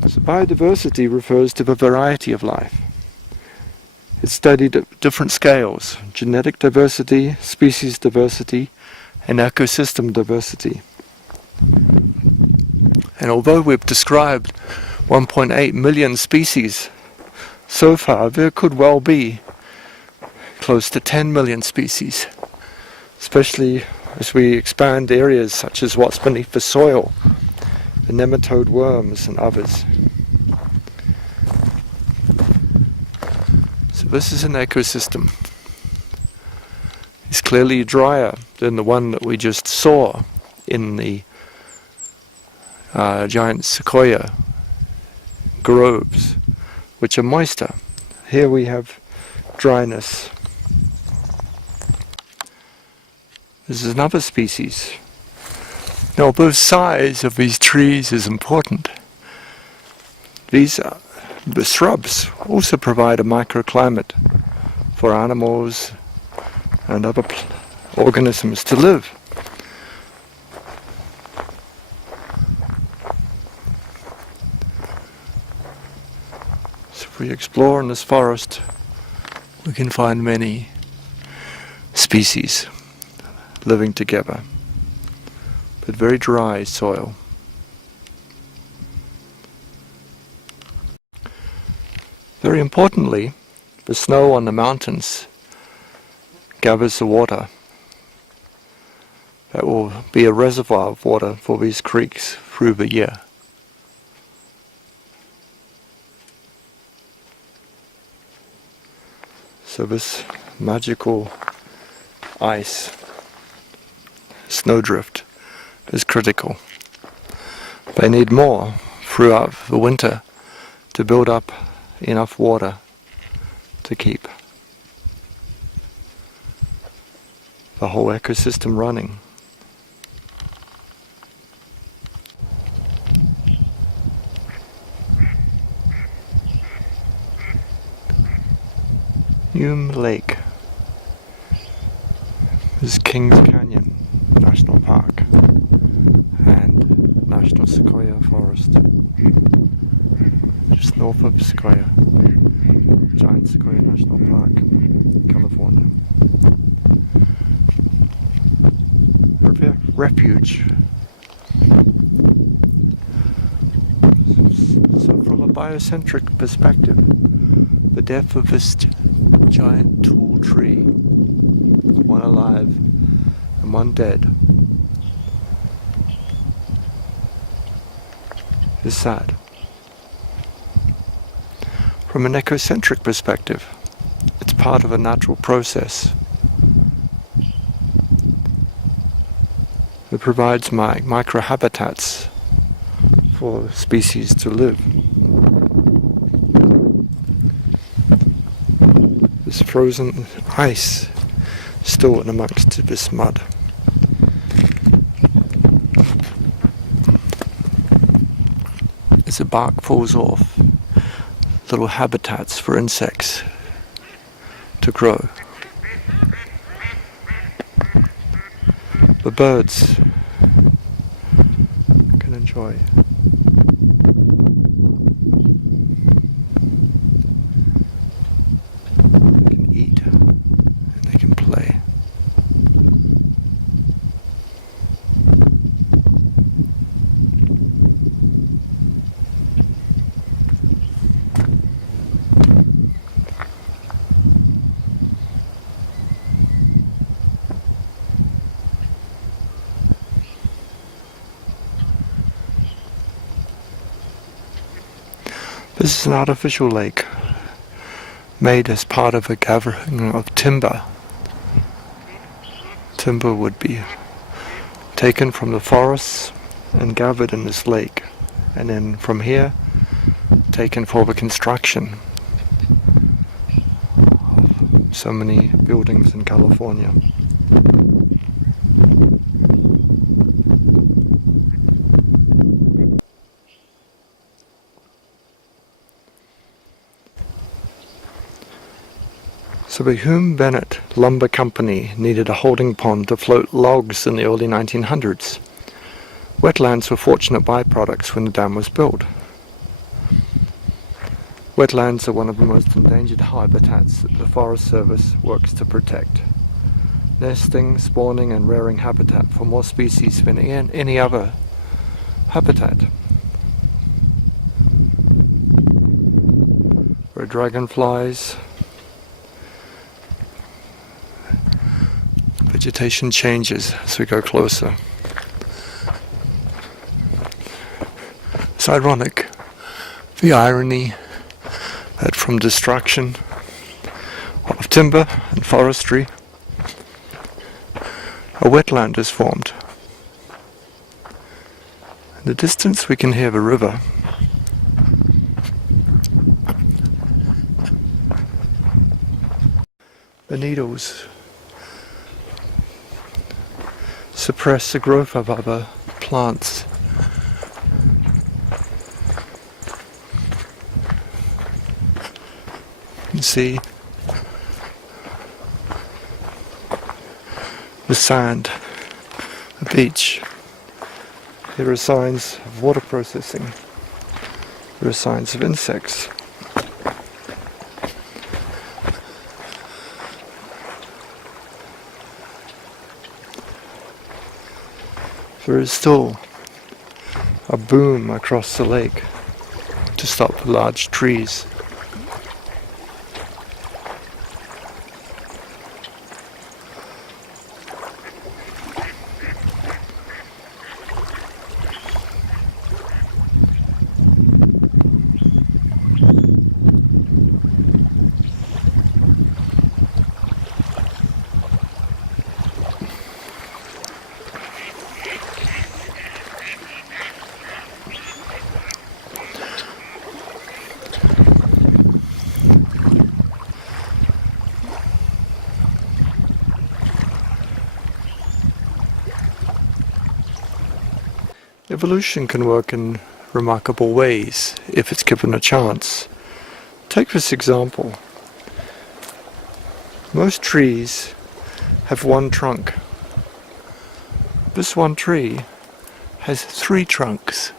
So biodiversity refers to the variety of life. It's studied different scales: genetic diversity, species diversity, and ecosystem diversity. And although we've described 1.8 million species so far, there could well be close to 10 million species, especially as we expand areas such as what's beneath the soil, the nematode worms and others. So this is an ecosystem. It's clearly drier than the one that we just saw in the giant sequoia groves, which are moister. Here we have dryness. This is another species. Now, both size of these trees is important. The shrubs also provide a microclimate for animals and other organisms to live. So if we explore in this forest, we can find many species living together, but very dry soil. Very importantly, the snow on the mountains gathers the water. That will be a reservoir of water for these creeks through the year. So this magical ice, snowdrift, is critical. They need more throughout the winter to build up enough water to keep the whole ecosystem running. Hume Lake. This is Kings Canyon National Park and National Sequoia Forest, just north of Sequoia, Giant Sequoia National Park, California. Refuge. So from a biocentric perspective, the death of this giant tall tree, one alive and one dead, is sad. From an ecocentric perspective, it's part of a natural process that provides microhabitats for species to live. This frozen ice still in amongst this mud. As the bark falls off, little habitats for insects to grow. The birds can enjoy. They can eat and they can play. This is an artificial lake made as part of a gathering of timber. Timber would be taken from the forests and gathered in this lake, and then from here taken for the construction of so many buildings in California. So the Hume Bennett Lumber Company needed a holding pond to float logs in the early 1900s. Wetlands were fortunate byproducts when the dam was built. Wetlands are one of the most endangered habitats that the Forest Service works to protect. Nesting, spawning and rearing habitat for more species than any other habitat. Where dragonflies, vegetation changes as we go closer. It's ironic, the irony that from destruction of timber and forestry, a wetland is formed. In the distance we can hear the river. The needles suppress the growth of other plants. You can see the sand, the beach. There are signs of water processing. There are signs of insects. There is still a boom across the lake to stop the large trees. Evolution can work in remarkable ways if it's given a chance. Take this example. Most trees have one trunk. This one tree has 3 trunks.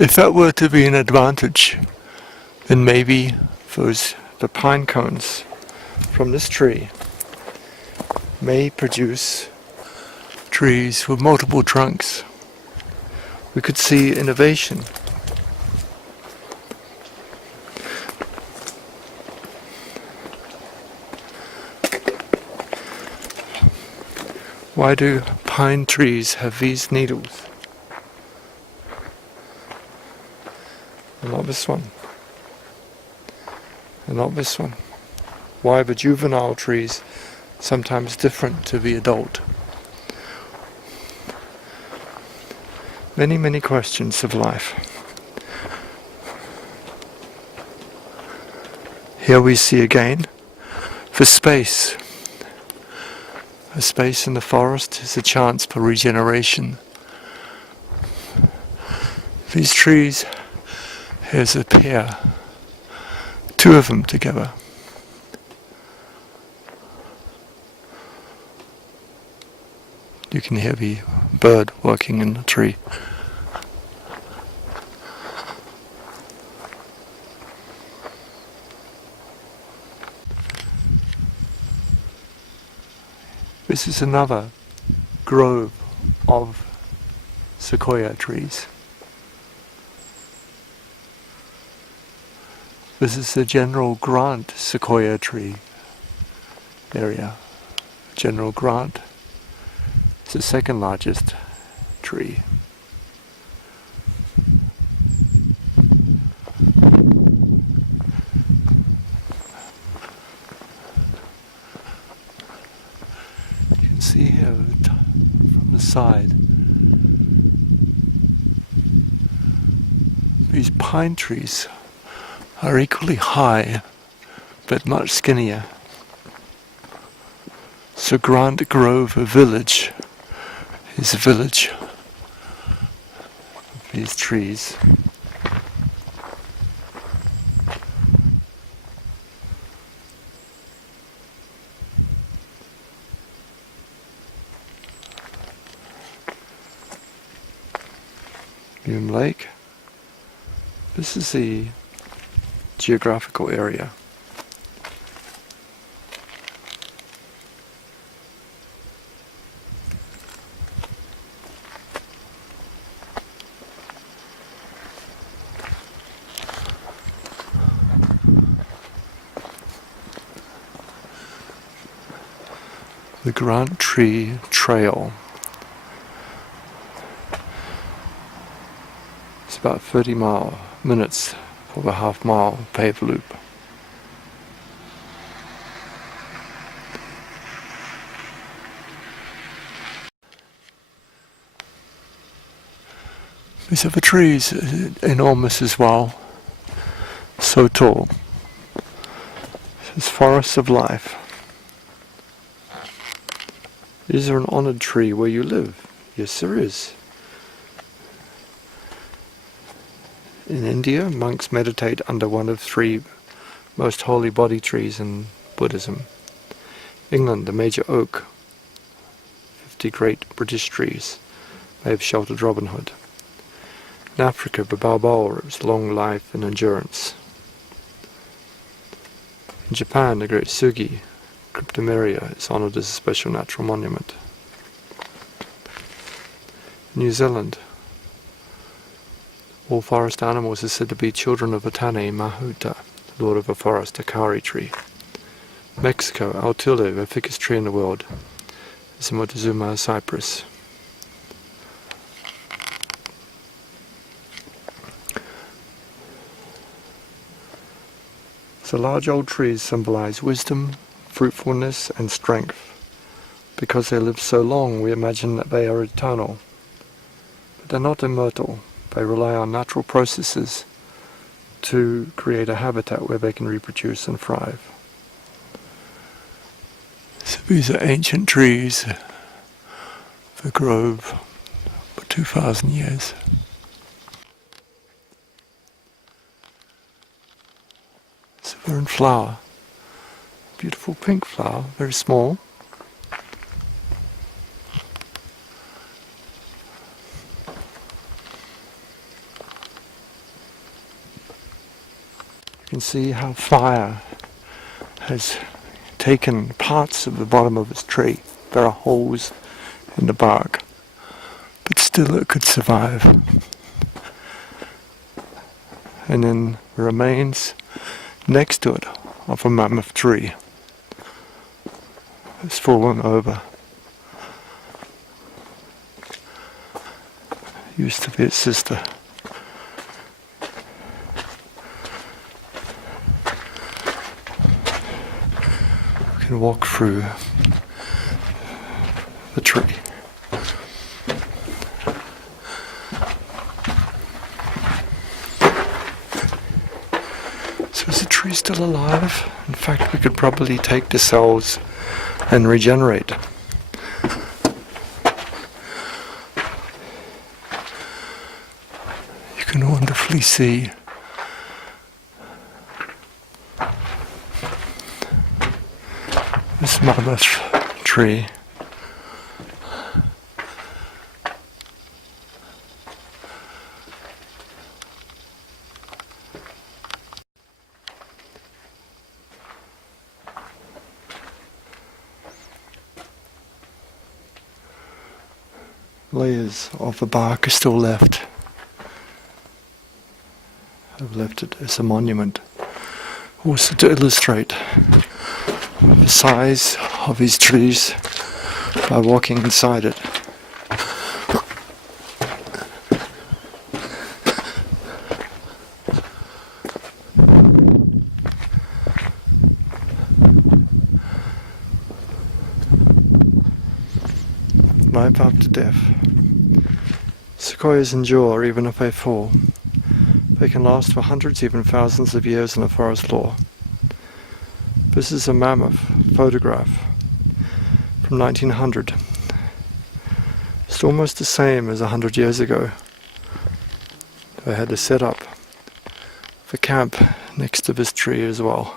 If that were to be an advantage, then maybe the pine cones from this tree may produce trees with multiple trunks. We could see innovation. Why do pine trees have these needles? And not this one. And not this one. Why are the juvenile trees sometimes different to the adult? Many, many questions of life. Here we see again the space. A space in the forest is a chance for regeneration. These trees, here's a pair, 2 of them together. You can hear the bird working in the tree. This is another grove of sequoia trees. This is the General Grant sequoia tree area. General Grant is the second largest tree. You can see here from the side these pine trees are equally high but much skinnier. So Grant Grove Village is a village of these trees. Lake. This is the geographical area. The Grant Tree Trail. It's about 30 minutes for the half-mile paved loop. These other trees are enormous as well, so tall. This is Forest of Life. Is there an honoured tree where you live? Yes, there is. In India, monks meditate under one of 3 most holy Bodhi trees in Buddhism. England, the major oak, 50 great British trees may have sheltered Robin Hood. In Africa, the baobab represents long life and endurance. In Japan, the great Sugi, Cryptomeria, is honoured as a special natural monument. In New Zealand, all forest animals are said to be children of Atane Mahuta, lord of a forest, a kauri tree. Mexico, El Tule, the thickest tree in the world, is the Montezuma cypress. So large old trees symbolize wisdom, fruitfulness and strength. Because they live so long, we imagine that they are eternal. But they're not immortal. They rely on natural processes to create a habitat where they can reproduce and thrive. So these are ancient trees, the grove for 2,000 years. So they're in flower. Beautiful pink flower, very small. You can see how fire has taken parts of the bottom of this tree. There are holes in the bark, but still it could survive. And then the remains next to it of a mammoth tree has fallen over. Used to be its sister. We can walk through the tree. So is the tree still alive? In fact, we could probably take the cells and regenerate. You can wonderfully see this mammoth tree. Layers of the bark are still left. I've left it as a monument, also to illustrate the size of these trees by walking inside it. Life after death. Sequoias endure even if they fall. They can last for hundreds, even thousands of years in the forest lore. This is a mammoth photograph from 1900. It's almost the same as 100 years ago. They had to set up the camp next to this tree as well.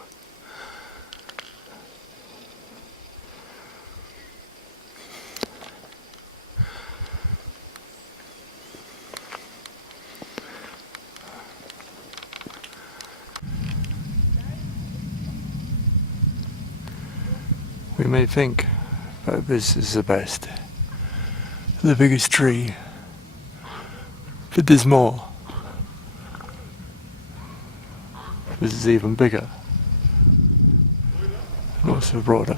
We may think that this is the best, the biggest tree, but there's more. This is even bigger, and also broader.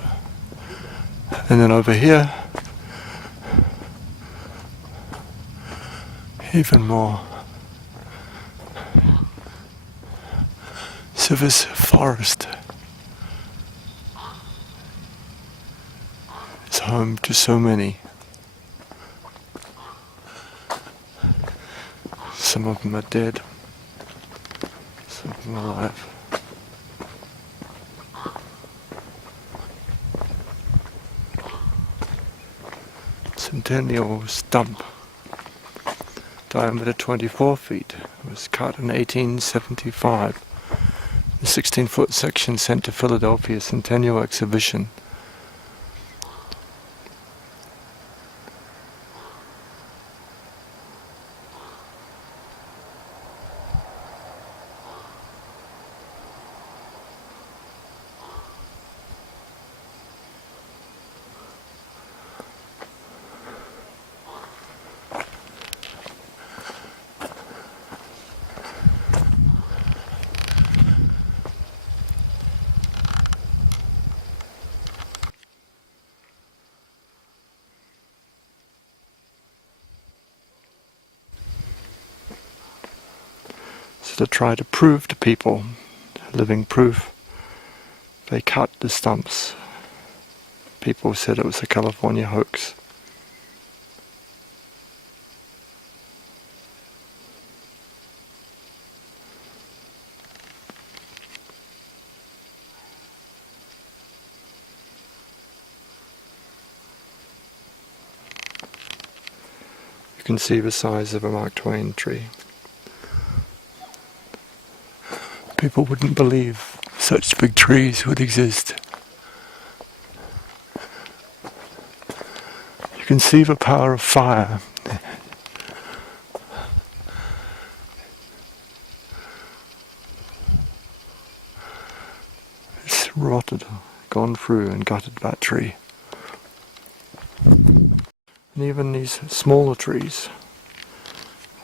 And then over here, even more. So this forest is home to so many. Some of them are dead, some of them are alive. Centennial stump, diameter 24 feet, was cut in 1875. The 16-foot section sent to Philadelphia Centennial Exhibition. To try to prove to people, living proof, they cut the stumps. People said it was a California hoax. You can see the size of a Mark Twain tree. People wouldn't believe such big trees would exist. You can see the power of fire. It's rotted, gone through and gutted that tree. And even these smaller trees,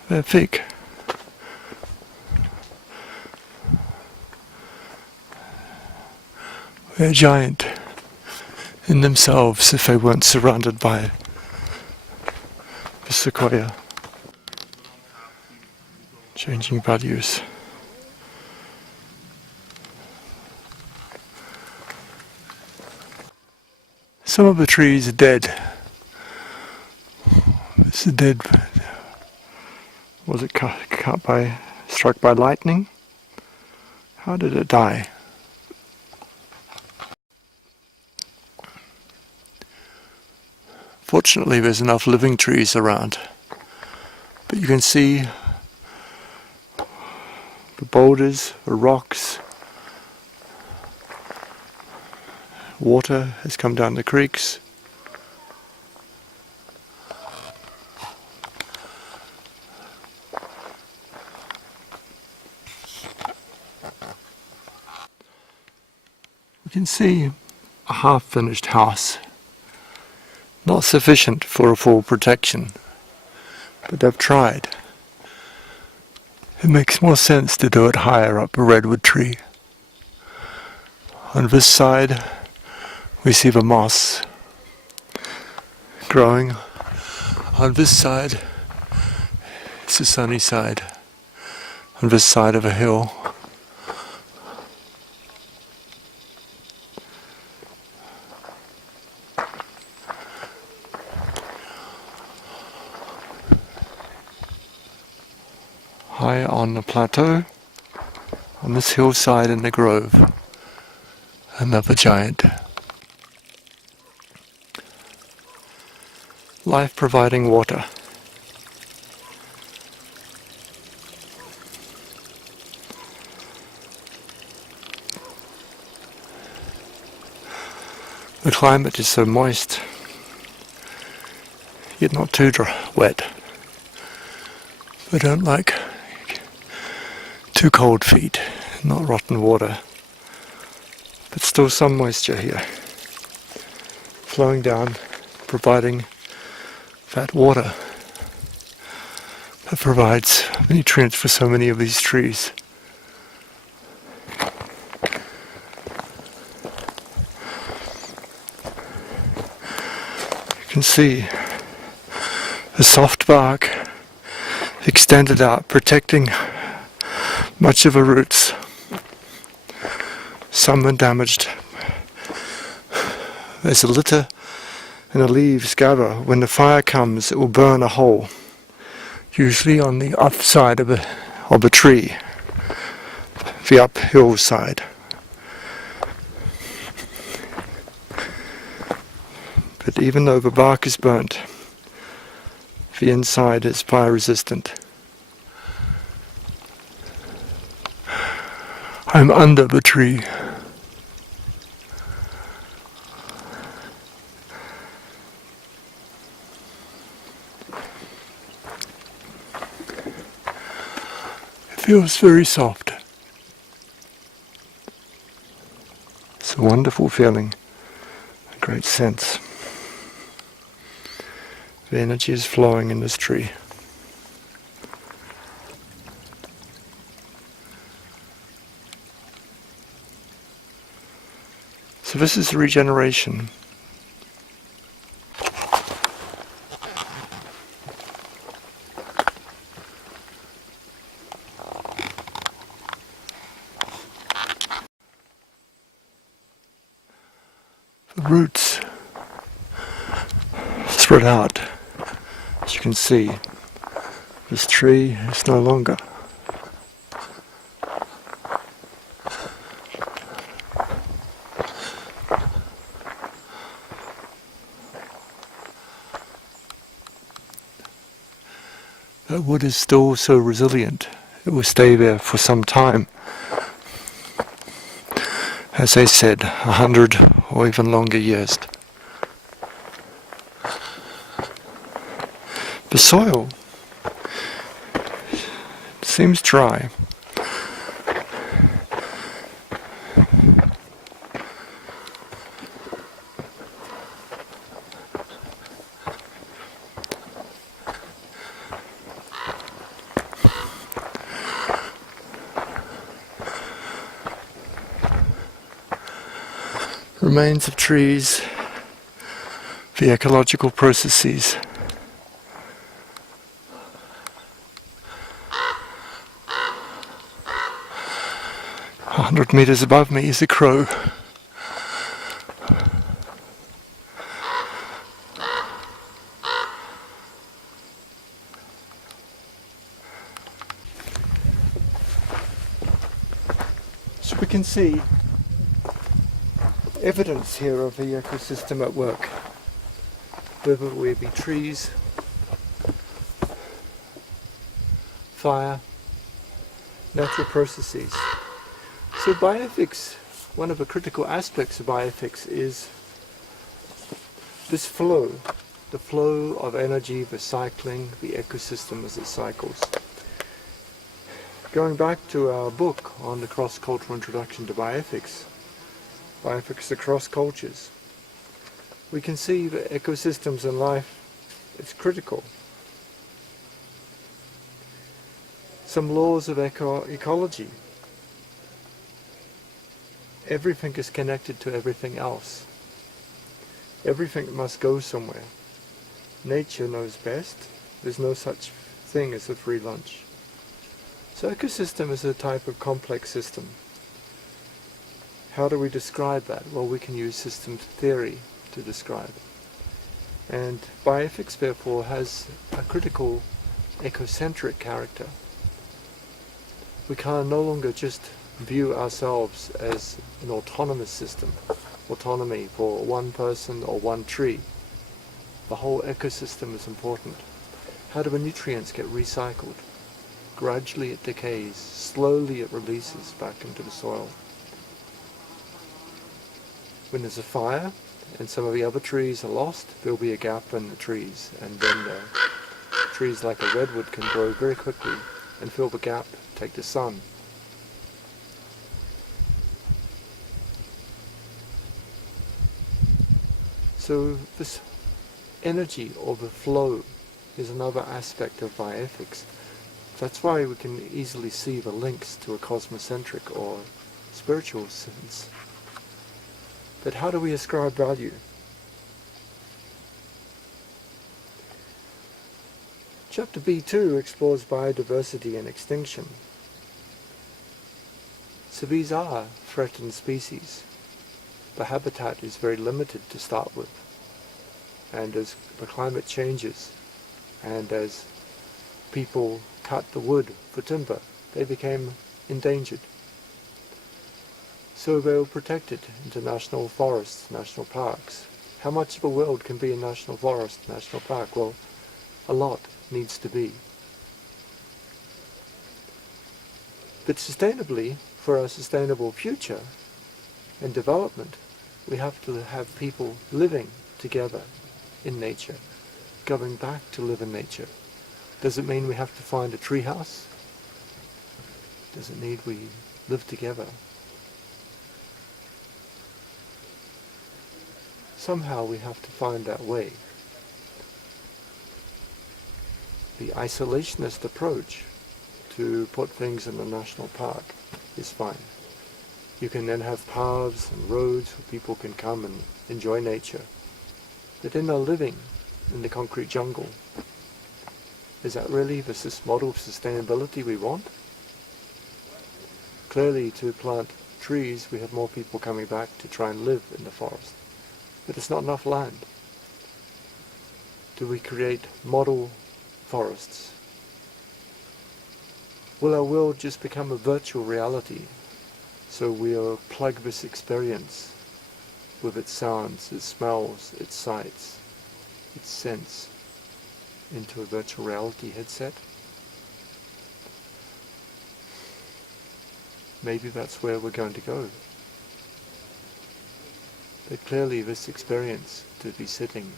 they're thick. They're giant in themselves if they weren't surrounded by the sequoia. Changing values. Some of the trees are dead. This is dead. Was it struck by lightning? How did it die? Fortunately, there's enough living trees around, but you can see the boulders, the rocks, water has come down the creeks. You can see a half-finished house. Not sufficient for a full protection, but they've tried. It makes more sense to do it higher up a redwood tree. On this side, we see the moss growing. On this side, it's the sunny side. On this side of a hill, high on the plateau, on this hillside in the grove, another giant. Life providing water. The climate is so moist, yet not too wet. I don't like too cold feet, not rotten water, but still some moisture here. flowing down, providing that water that provides nutrients for so many of these trees. You can see the soft bark extended out, protecting much of the roots. Some are damaged. There's a litter and the leaves gather. When the fire comes, it will burn a hole, usually on the upside of a tree, the uphill side. But even though the bark is burnt, the inside is fire resistant. I'm under the tree. It feels very soft. It's a wonderful feeling, a great sense. The energy is flowing in this tree. So this is regeneration. The roots spread out. As you can see, this tree is no longer. That wood is still so resilient. It will stay there for some time. As I said, 100 or even longer years. The soil seems dry. Remains of trees, the ecological processes. A 100 meters above me is a crow. So we can see evidence here of the ecosystem at work, whether it be trees, fire, natural processes. So bioethics, one of the critical aspects of bioethics is this flow, the flow of energy, the cycling, the ecosystem as it cycles. Going back to our book on the cross-cultural introduction to bioethics, bioethics across cultures, we can see that ecosystems and life is critical. Some laws of ecology. Everything is connected to everything else. Everything must go somewhere. Nature knows best. There's no such thing as a free lunch. So ecosystem is a type of complex system. How do we describe that? Well, we can use systems theory to describe. And bioethics, therefore, has a critical ecocentric character. We can no longer just view ourselves as an autonomous system, autonomy for one person or one tree. The whole ecosystem is important. How do the nutrients get recycled? Gradually it decays, slowly it releases back into the soil. When there's a fire and some of the other trees are lost, there'll be a gap in the trees, and then trees like a redwood can grow very quickly and fill the gap, take the sun. So So this energy or the flow is another aspect of bioethics. That's why we can easily see the links to a cosmocentric or spiritual sense. But how do we ascribe value? Chapter B2 explores biodiversity and extinction. So these are threatened species. The habitat is very limited to start with. And as the climate changes, and as people cut the wood for timber, they became endangered. So they were protected into national forests, national parks. How much of a world can be a national forest, national park? Well, a lot needs to be. But sustainably, for a sustainable future and development, we have to have people living together in nature, going back to live in nature. Does it mean we have to find a tree house? Does it need we live together? Somehow we have to find that way. The isolationist approach to put things in a national park is fine. You can then have paths and roads where people can come and enjoy nature. But then they're living in the concrete jungle. Is that really the model of sustainability we want? Clearly, to plant trees, we have more people coming back to try and live in the forest. But it's not enough land. Do we create model forests? Will our world just become a virtual reality? So we'll plug this experience with its sounds, its smells, its sights, its sense into a virtual reality headset? Maybe that's where we're going to go. But clearly this experience, to be sitting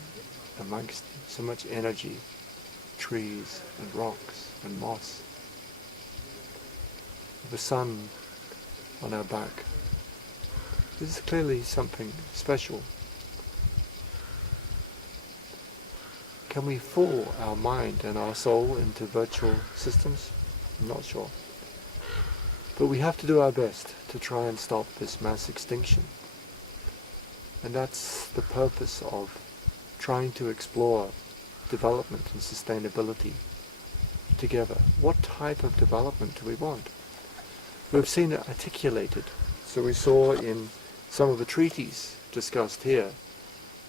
amongst so much energy, trees and rocks and moss, the sun on our back, this is clearly something special. Can we fool our mind and our soul into virtual systems? I'm not sure. But we have to do our best to try and stop this mass extinction. And that's the purpose of trying to explore development and sustainability together. What type of development do we want? We've seen it articulated. So we saw in some of the treaties discussed here,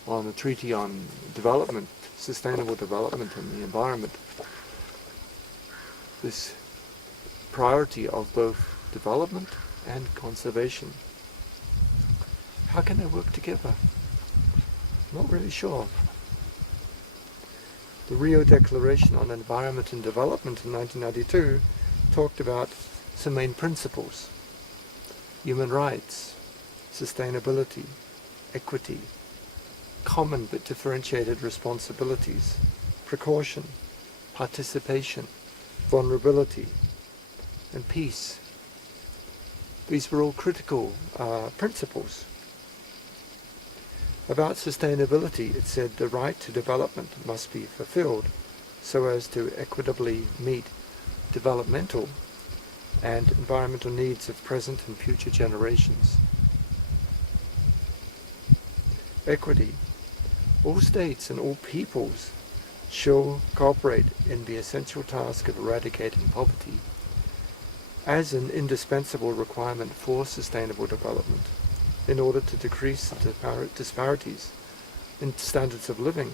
on the Treaty on Development, Sustainable Development and the Environment, this priority of both development and conservation. How can they work together? Not really sure. The Rio Declaration on Environment and Development in 1992 talked about some main principles: human rights, sustainability, equity, common but differentiated responsibilities, precaution, participation, vulnerability, and peace. These were all critical principles. About sustainability, it said the right to development must be fulfilled so as to equitably meet developmental and environmental needs of present and future generations. Equity. All states and all peoples shall cooperate in the essential task of eradicating poverty as an indispensable requirement for sustainable development in order to decrease the disparities in standards of living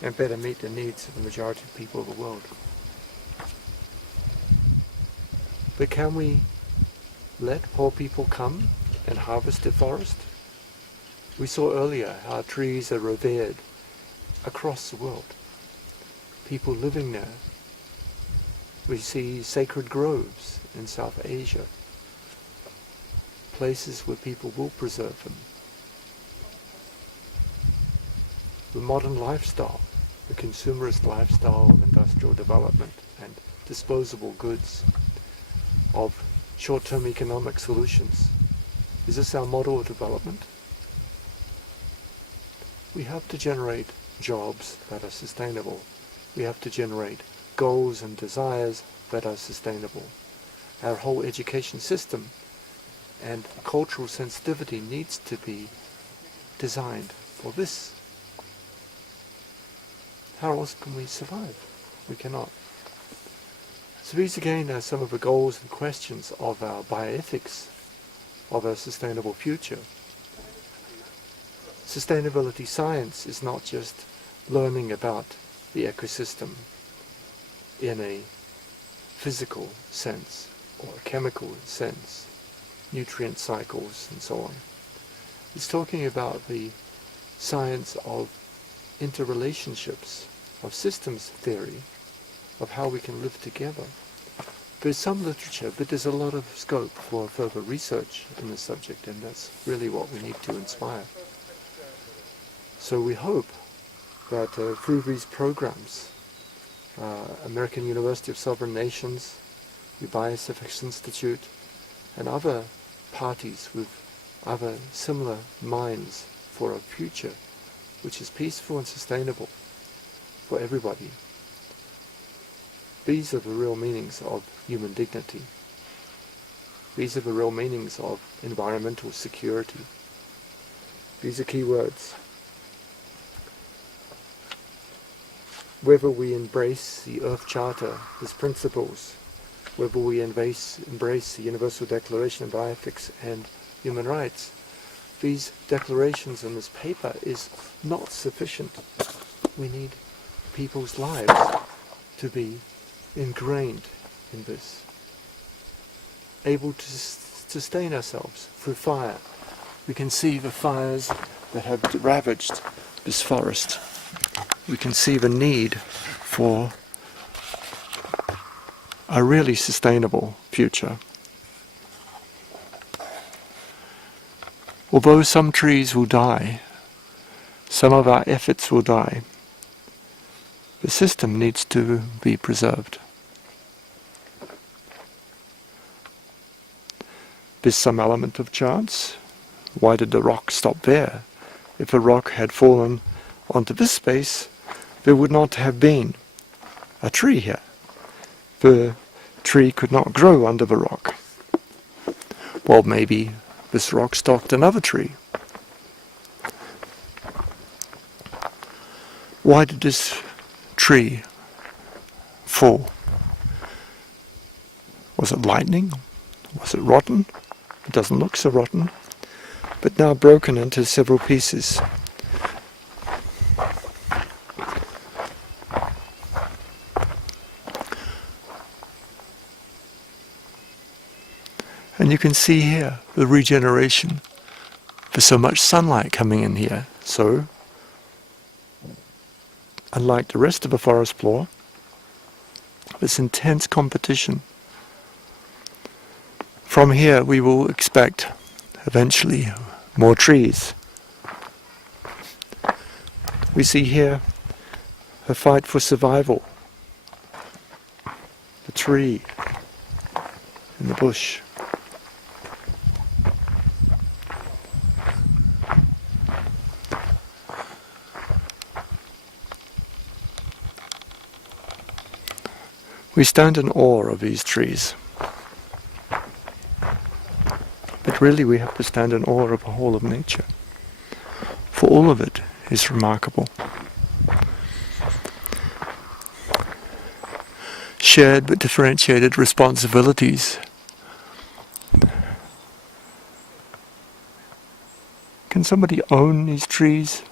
and better meet the needs of the majority of people of the world. But can we let poor people come and harvest the forest? We saw earlier how trees are revered across the world. People living there. We see sacred groves in South Asia. Places where people will preserve them. The modern lifestyle, the consumerist lifestyle of industrial development and disposable goods, of short-term economic solutions. Is this our model of development? we have to generate jobs that are sustainable. We have to generate goals and desires that are sustainable. Our whole education system and cultural sensitivity needs to be designed for this. How else can we survive? We cannot. So these again are some of the goals and questions of our bioethics, of our sustainable future. Sustainability science is not just learning about the ecosystem in a physical sense or a chemical sense, nutrient cycles and so on. It's talking about the science of interrelationships, of systems theory, of how we can live together. There's some literature, but there's a lot of scope for further research in this subject, and that's really what we need to inspire. So we hope that through these programs, American University of Sovereign Nations, the Bioethics Institute, and other parties with other similar minds for a future which is peaceful and sustainable for everybody. These are the real meanings of human dignity. These are the real meanings of environmental security. These are key words. Whether we embrace the Earth Charter, its principles, whether we embrace the Universal Declaration of Bioethics and human rights, these declarations in this paper is not sufficient. We need people's lives to be ingrained in this, able to sustain ourselves through fire. We can see the fires that have ravaged this forest. We can see the need for a really sustainable future. Although some trees will die, some of our efforts will die, the system needs to be preserved. There's some element of chance. Why did the rock stop there? If a rock had fallen onto this space, there would not have been a tree here. The tree could not grow under the rock. Well, maybe this rock stalked another tree. Why did this tree fall? Was it lightning? Was it rotten? It doesn't look so rotten, but now broken into several pieces. And you can see here the regeneration. There's so much sunlight coming in here. So, unlike the rest of the forest floor, there's intense competition. From here we will expect eventually more trees. We see here a fight for survival. The tree in the bush. We stand in awe of these trees. But really we have to stand in awe of the whole of nature. For all of it is remarkable. Shared but differentiated responsibilities. Can somebody own these trees?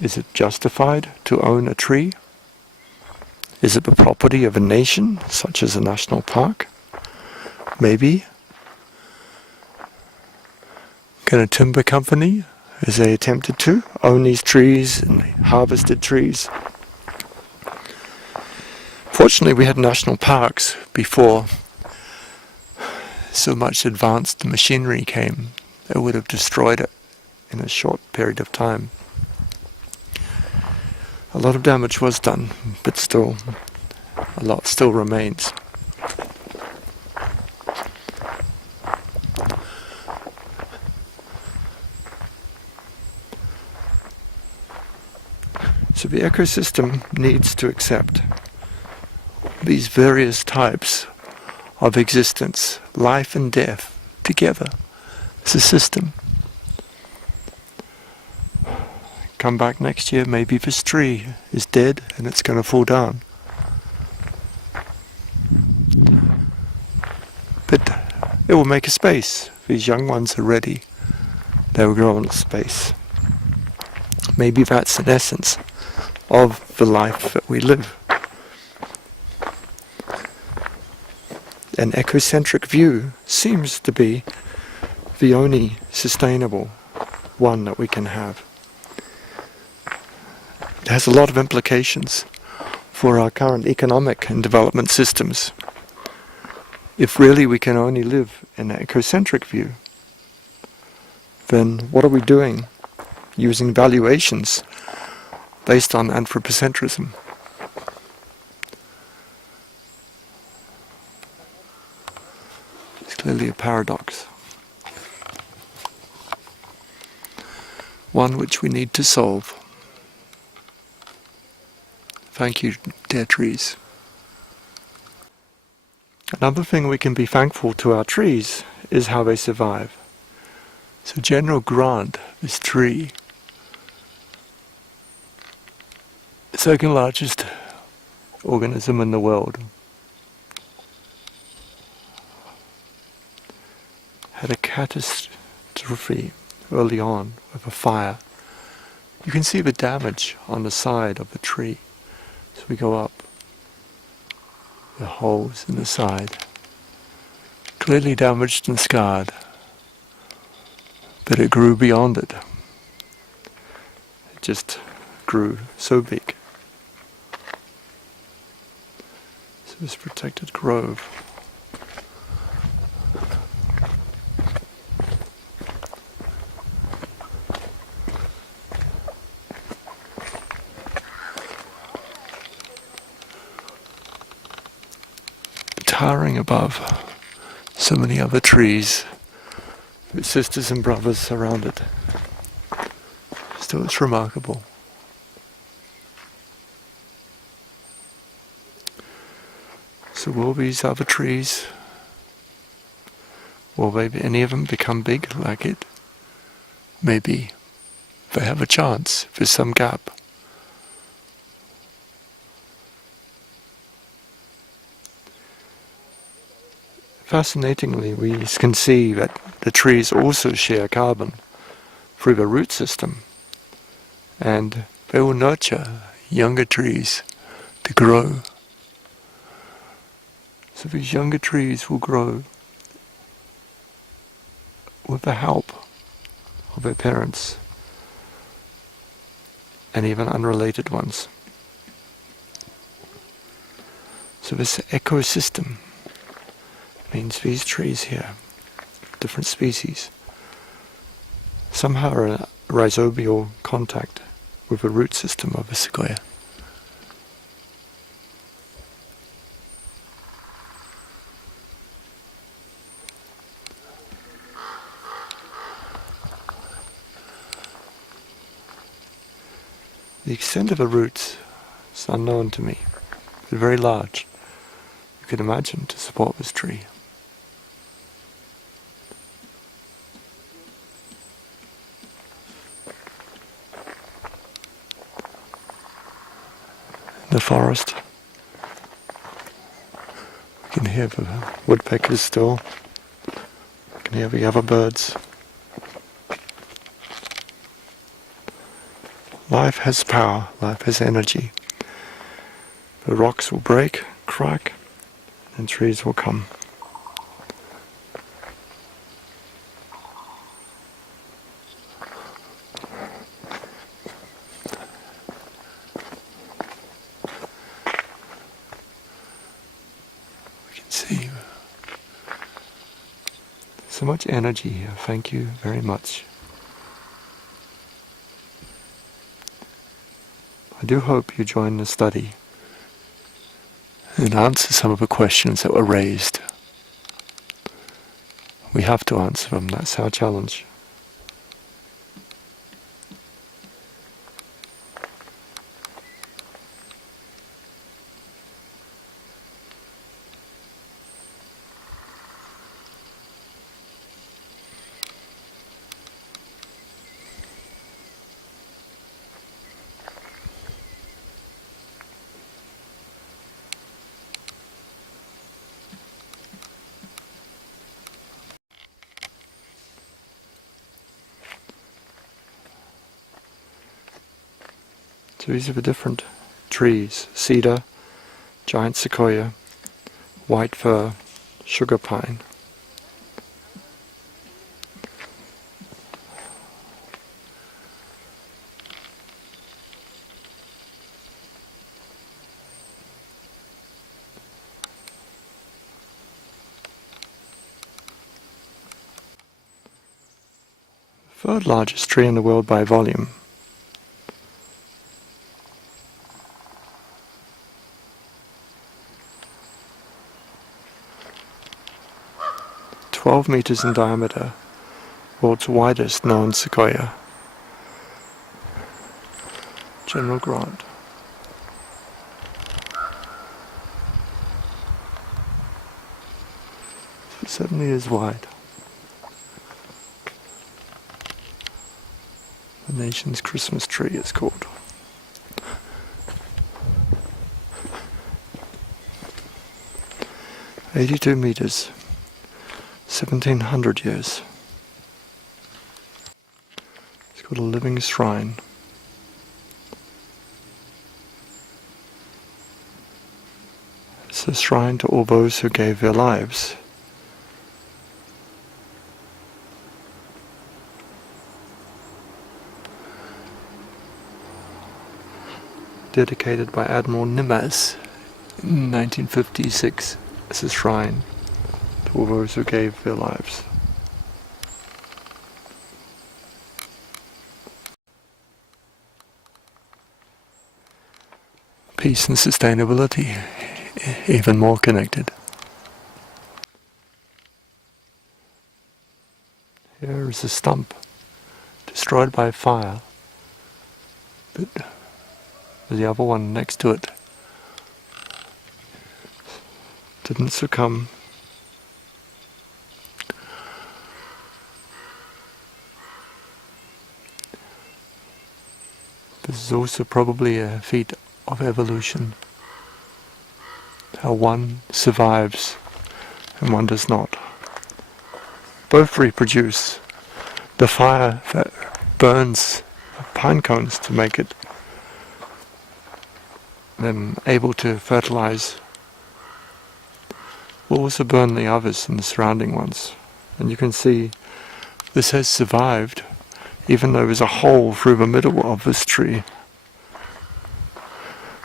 Is it justified to own a tree? Is it the property of a nation, such as a national park? Maybe. Can a timber company, as they attempted to, own these trees and harvested trees? Fortunately, we had national parks before so much advanced machinery came that would have destroyed it in a short period of time. A lot of damage was done, but still, a lot still remains. So the ecosystem needs to accept these various types of existence, life and death, together as a system. Come back next year, maybe this tree is dead and it's going to fall down. But it will make a space. These young ones are ready. They will grow in space. Maybe that's an essence of the life that we live. An ecocentric view seems to be the only sustainable one that we can have. It has a lot of implications for our current economic and development systems. If really we can only live in an ecocentric view, then what are we doing using valuations based on anthropocentrism? It's clearly a paradox. One which we need to solve. Thank you, dear trees. Another thing we can be thankful to our trees is how they survive. So General Grant, this tree, the second largest organism in the world, had a catastrophe early on with a fire. You can see the damage on the side of the tree. So we go up, the holes in the side, clearly damaged and scarred, but it grew beyond it. It just grew so big. So this protected grove. Towering above so many other trees with sisters and brothers around it. Still, it's remarkable. So will these other trees, will maybe any of them become big like it? Maybe they have a chance. There's some gap. Fascinatingly, we can see that the trees also share carbon through the root system, and they will nurture younger trees to grow. So these younger trees will grow with the help of their parents and even unrelated ones. So this ecosystem means these trees here, different species, somehow are in rhizobial contact with the root system of a sequoia. The extent of the roots is unknown to me. They're very large. You can imagine to support this tree. The forest. You can hear the woodpeckers still. You can hear the other birds. Life has power, life has energy. The rocks will break, crack, and trees will come. See, so much energy here. Thank you very much. I do hope you join the study and answer some of the questions that were raised. We have to answer them. That's our challenge. So these are the different trees: cedar, giant sequoia, white fir, sugar pine. Third largest tree in the world by volume. "12 meters in diameter, world's widest known sequoia." General Grant. It's 7 meters wide. The nation's Christmas tree, it's called. "82 meters, 1700 years. It's called a living shrine. It's a shrine to all those who gave their lives. Dedicated by Admiral Nimitz in 1956 as a shrine to all those who gave their lives. Peace and sustainability, even more connected. Here is a stump destroyed by fire, but the other one next to it didn't succumb. This is also probably a feat of evolution. How one survives and one does not. Both reproduce. The fire that burns pine cones to make it then able to fertilize will also burn the others and the surrounding ones. And you can see this has survived even though there's a hole through the middle of this tree.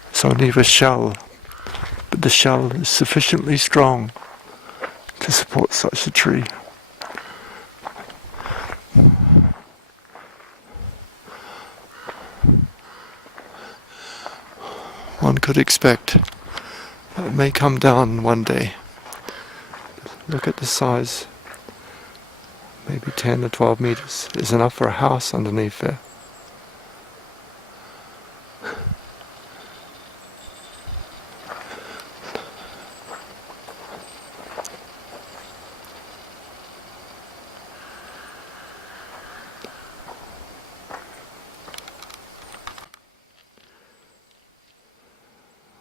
It's only the shell, but the shell is sufficiently strong to support such a tree. One could expect that it may come down one day. Look at the size. Maybe 10 or 12 meters is enough for a house underneath there.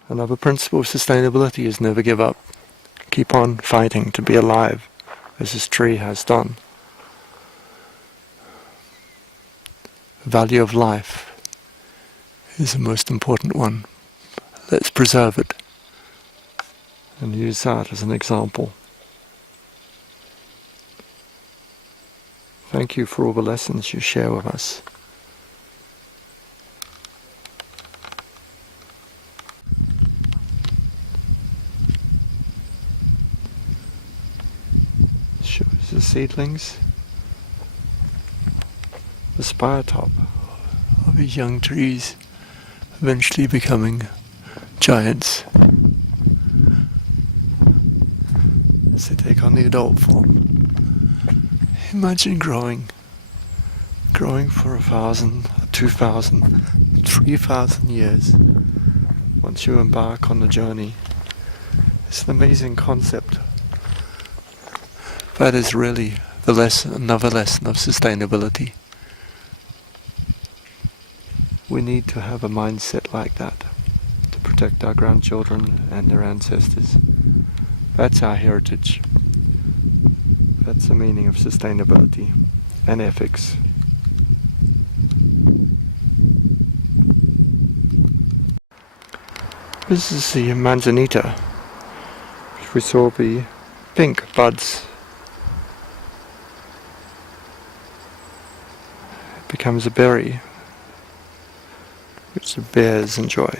Another principle of sustainability is never give up. Keep on fighting to be alive, as this tree has done. The value of life is the most important one. Let's preserve it and use that as an example. Thank you for all the lessons you share with us. Shows the seedlings, the spire top of these young trees eventually becoming giants as they take on the adult form. Imagine growing for 1,000, 2,000, 3,000 years once you embark on the journey. It's an amazing concept. That is really the lesson, another lesson of sustainability. We need to have a mindset like that to protect our grandchildren and their ancestors. That's our heritage. That's the meaning of sustainability and ethics. This is the manzanita, which we saw the pink buds. It becomes a berry, which the bears enjoy.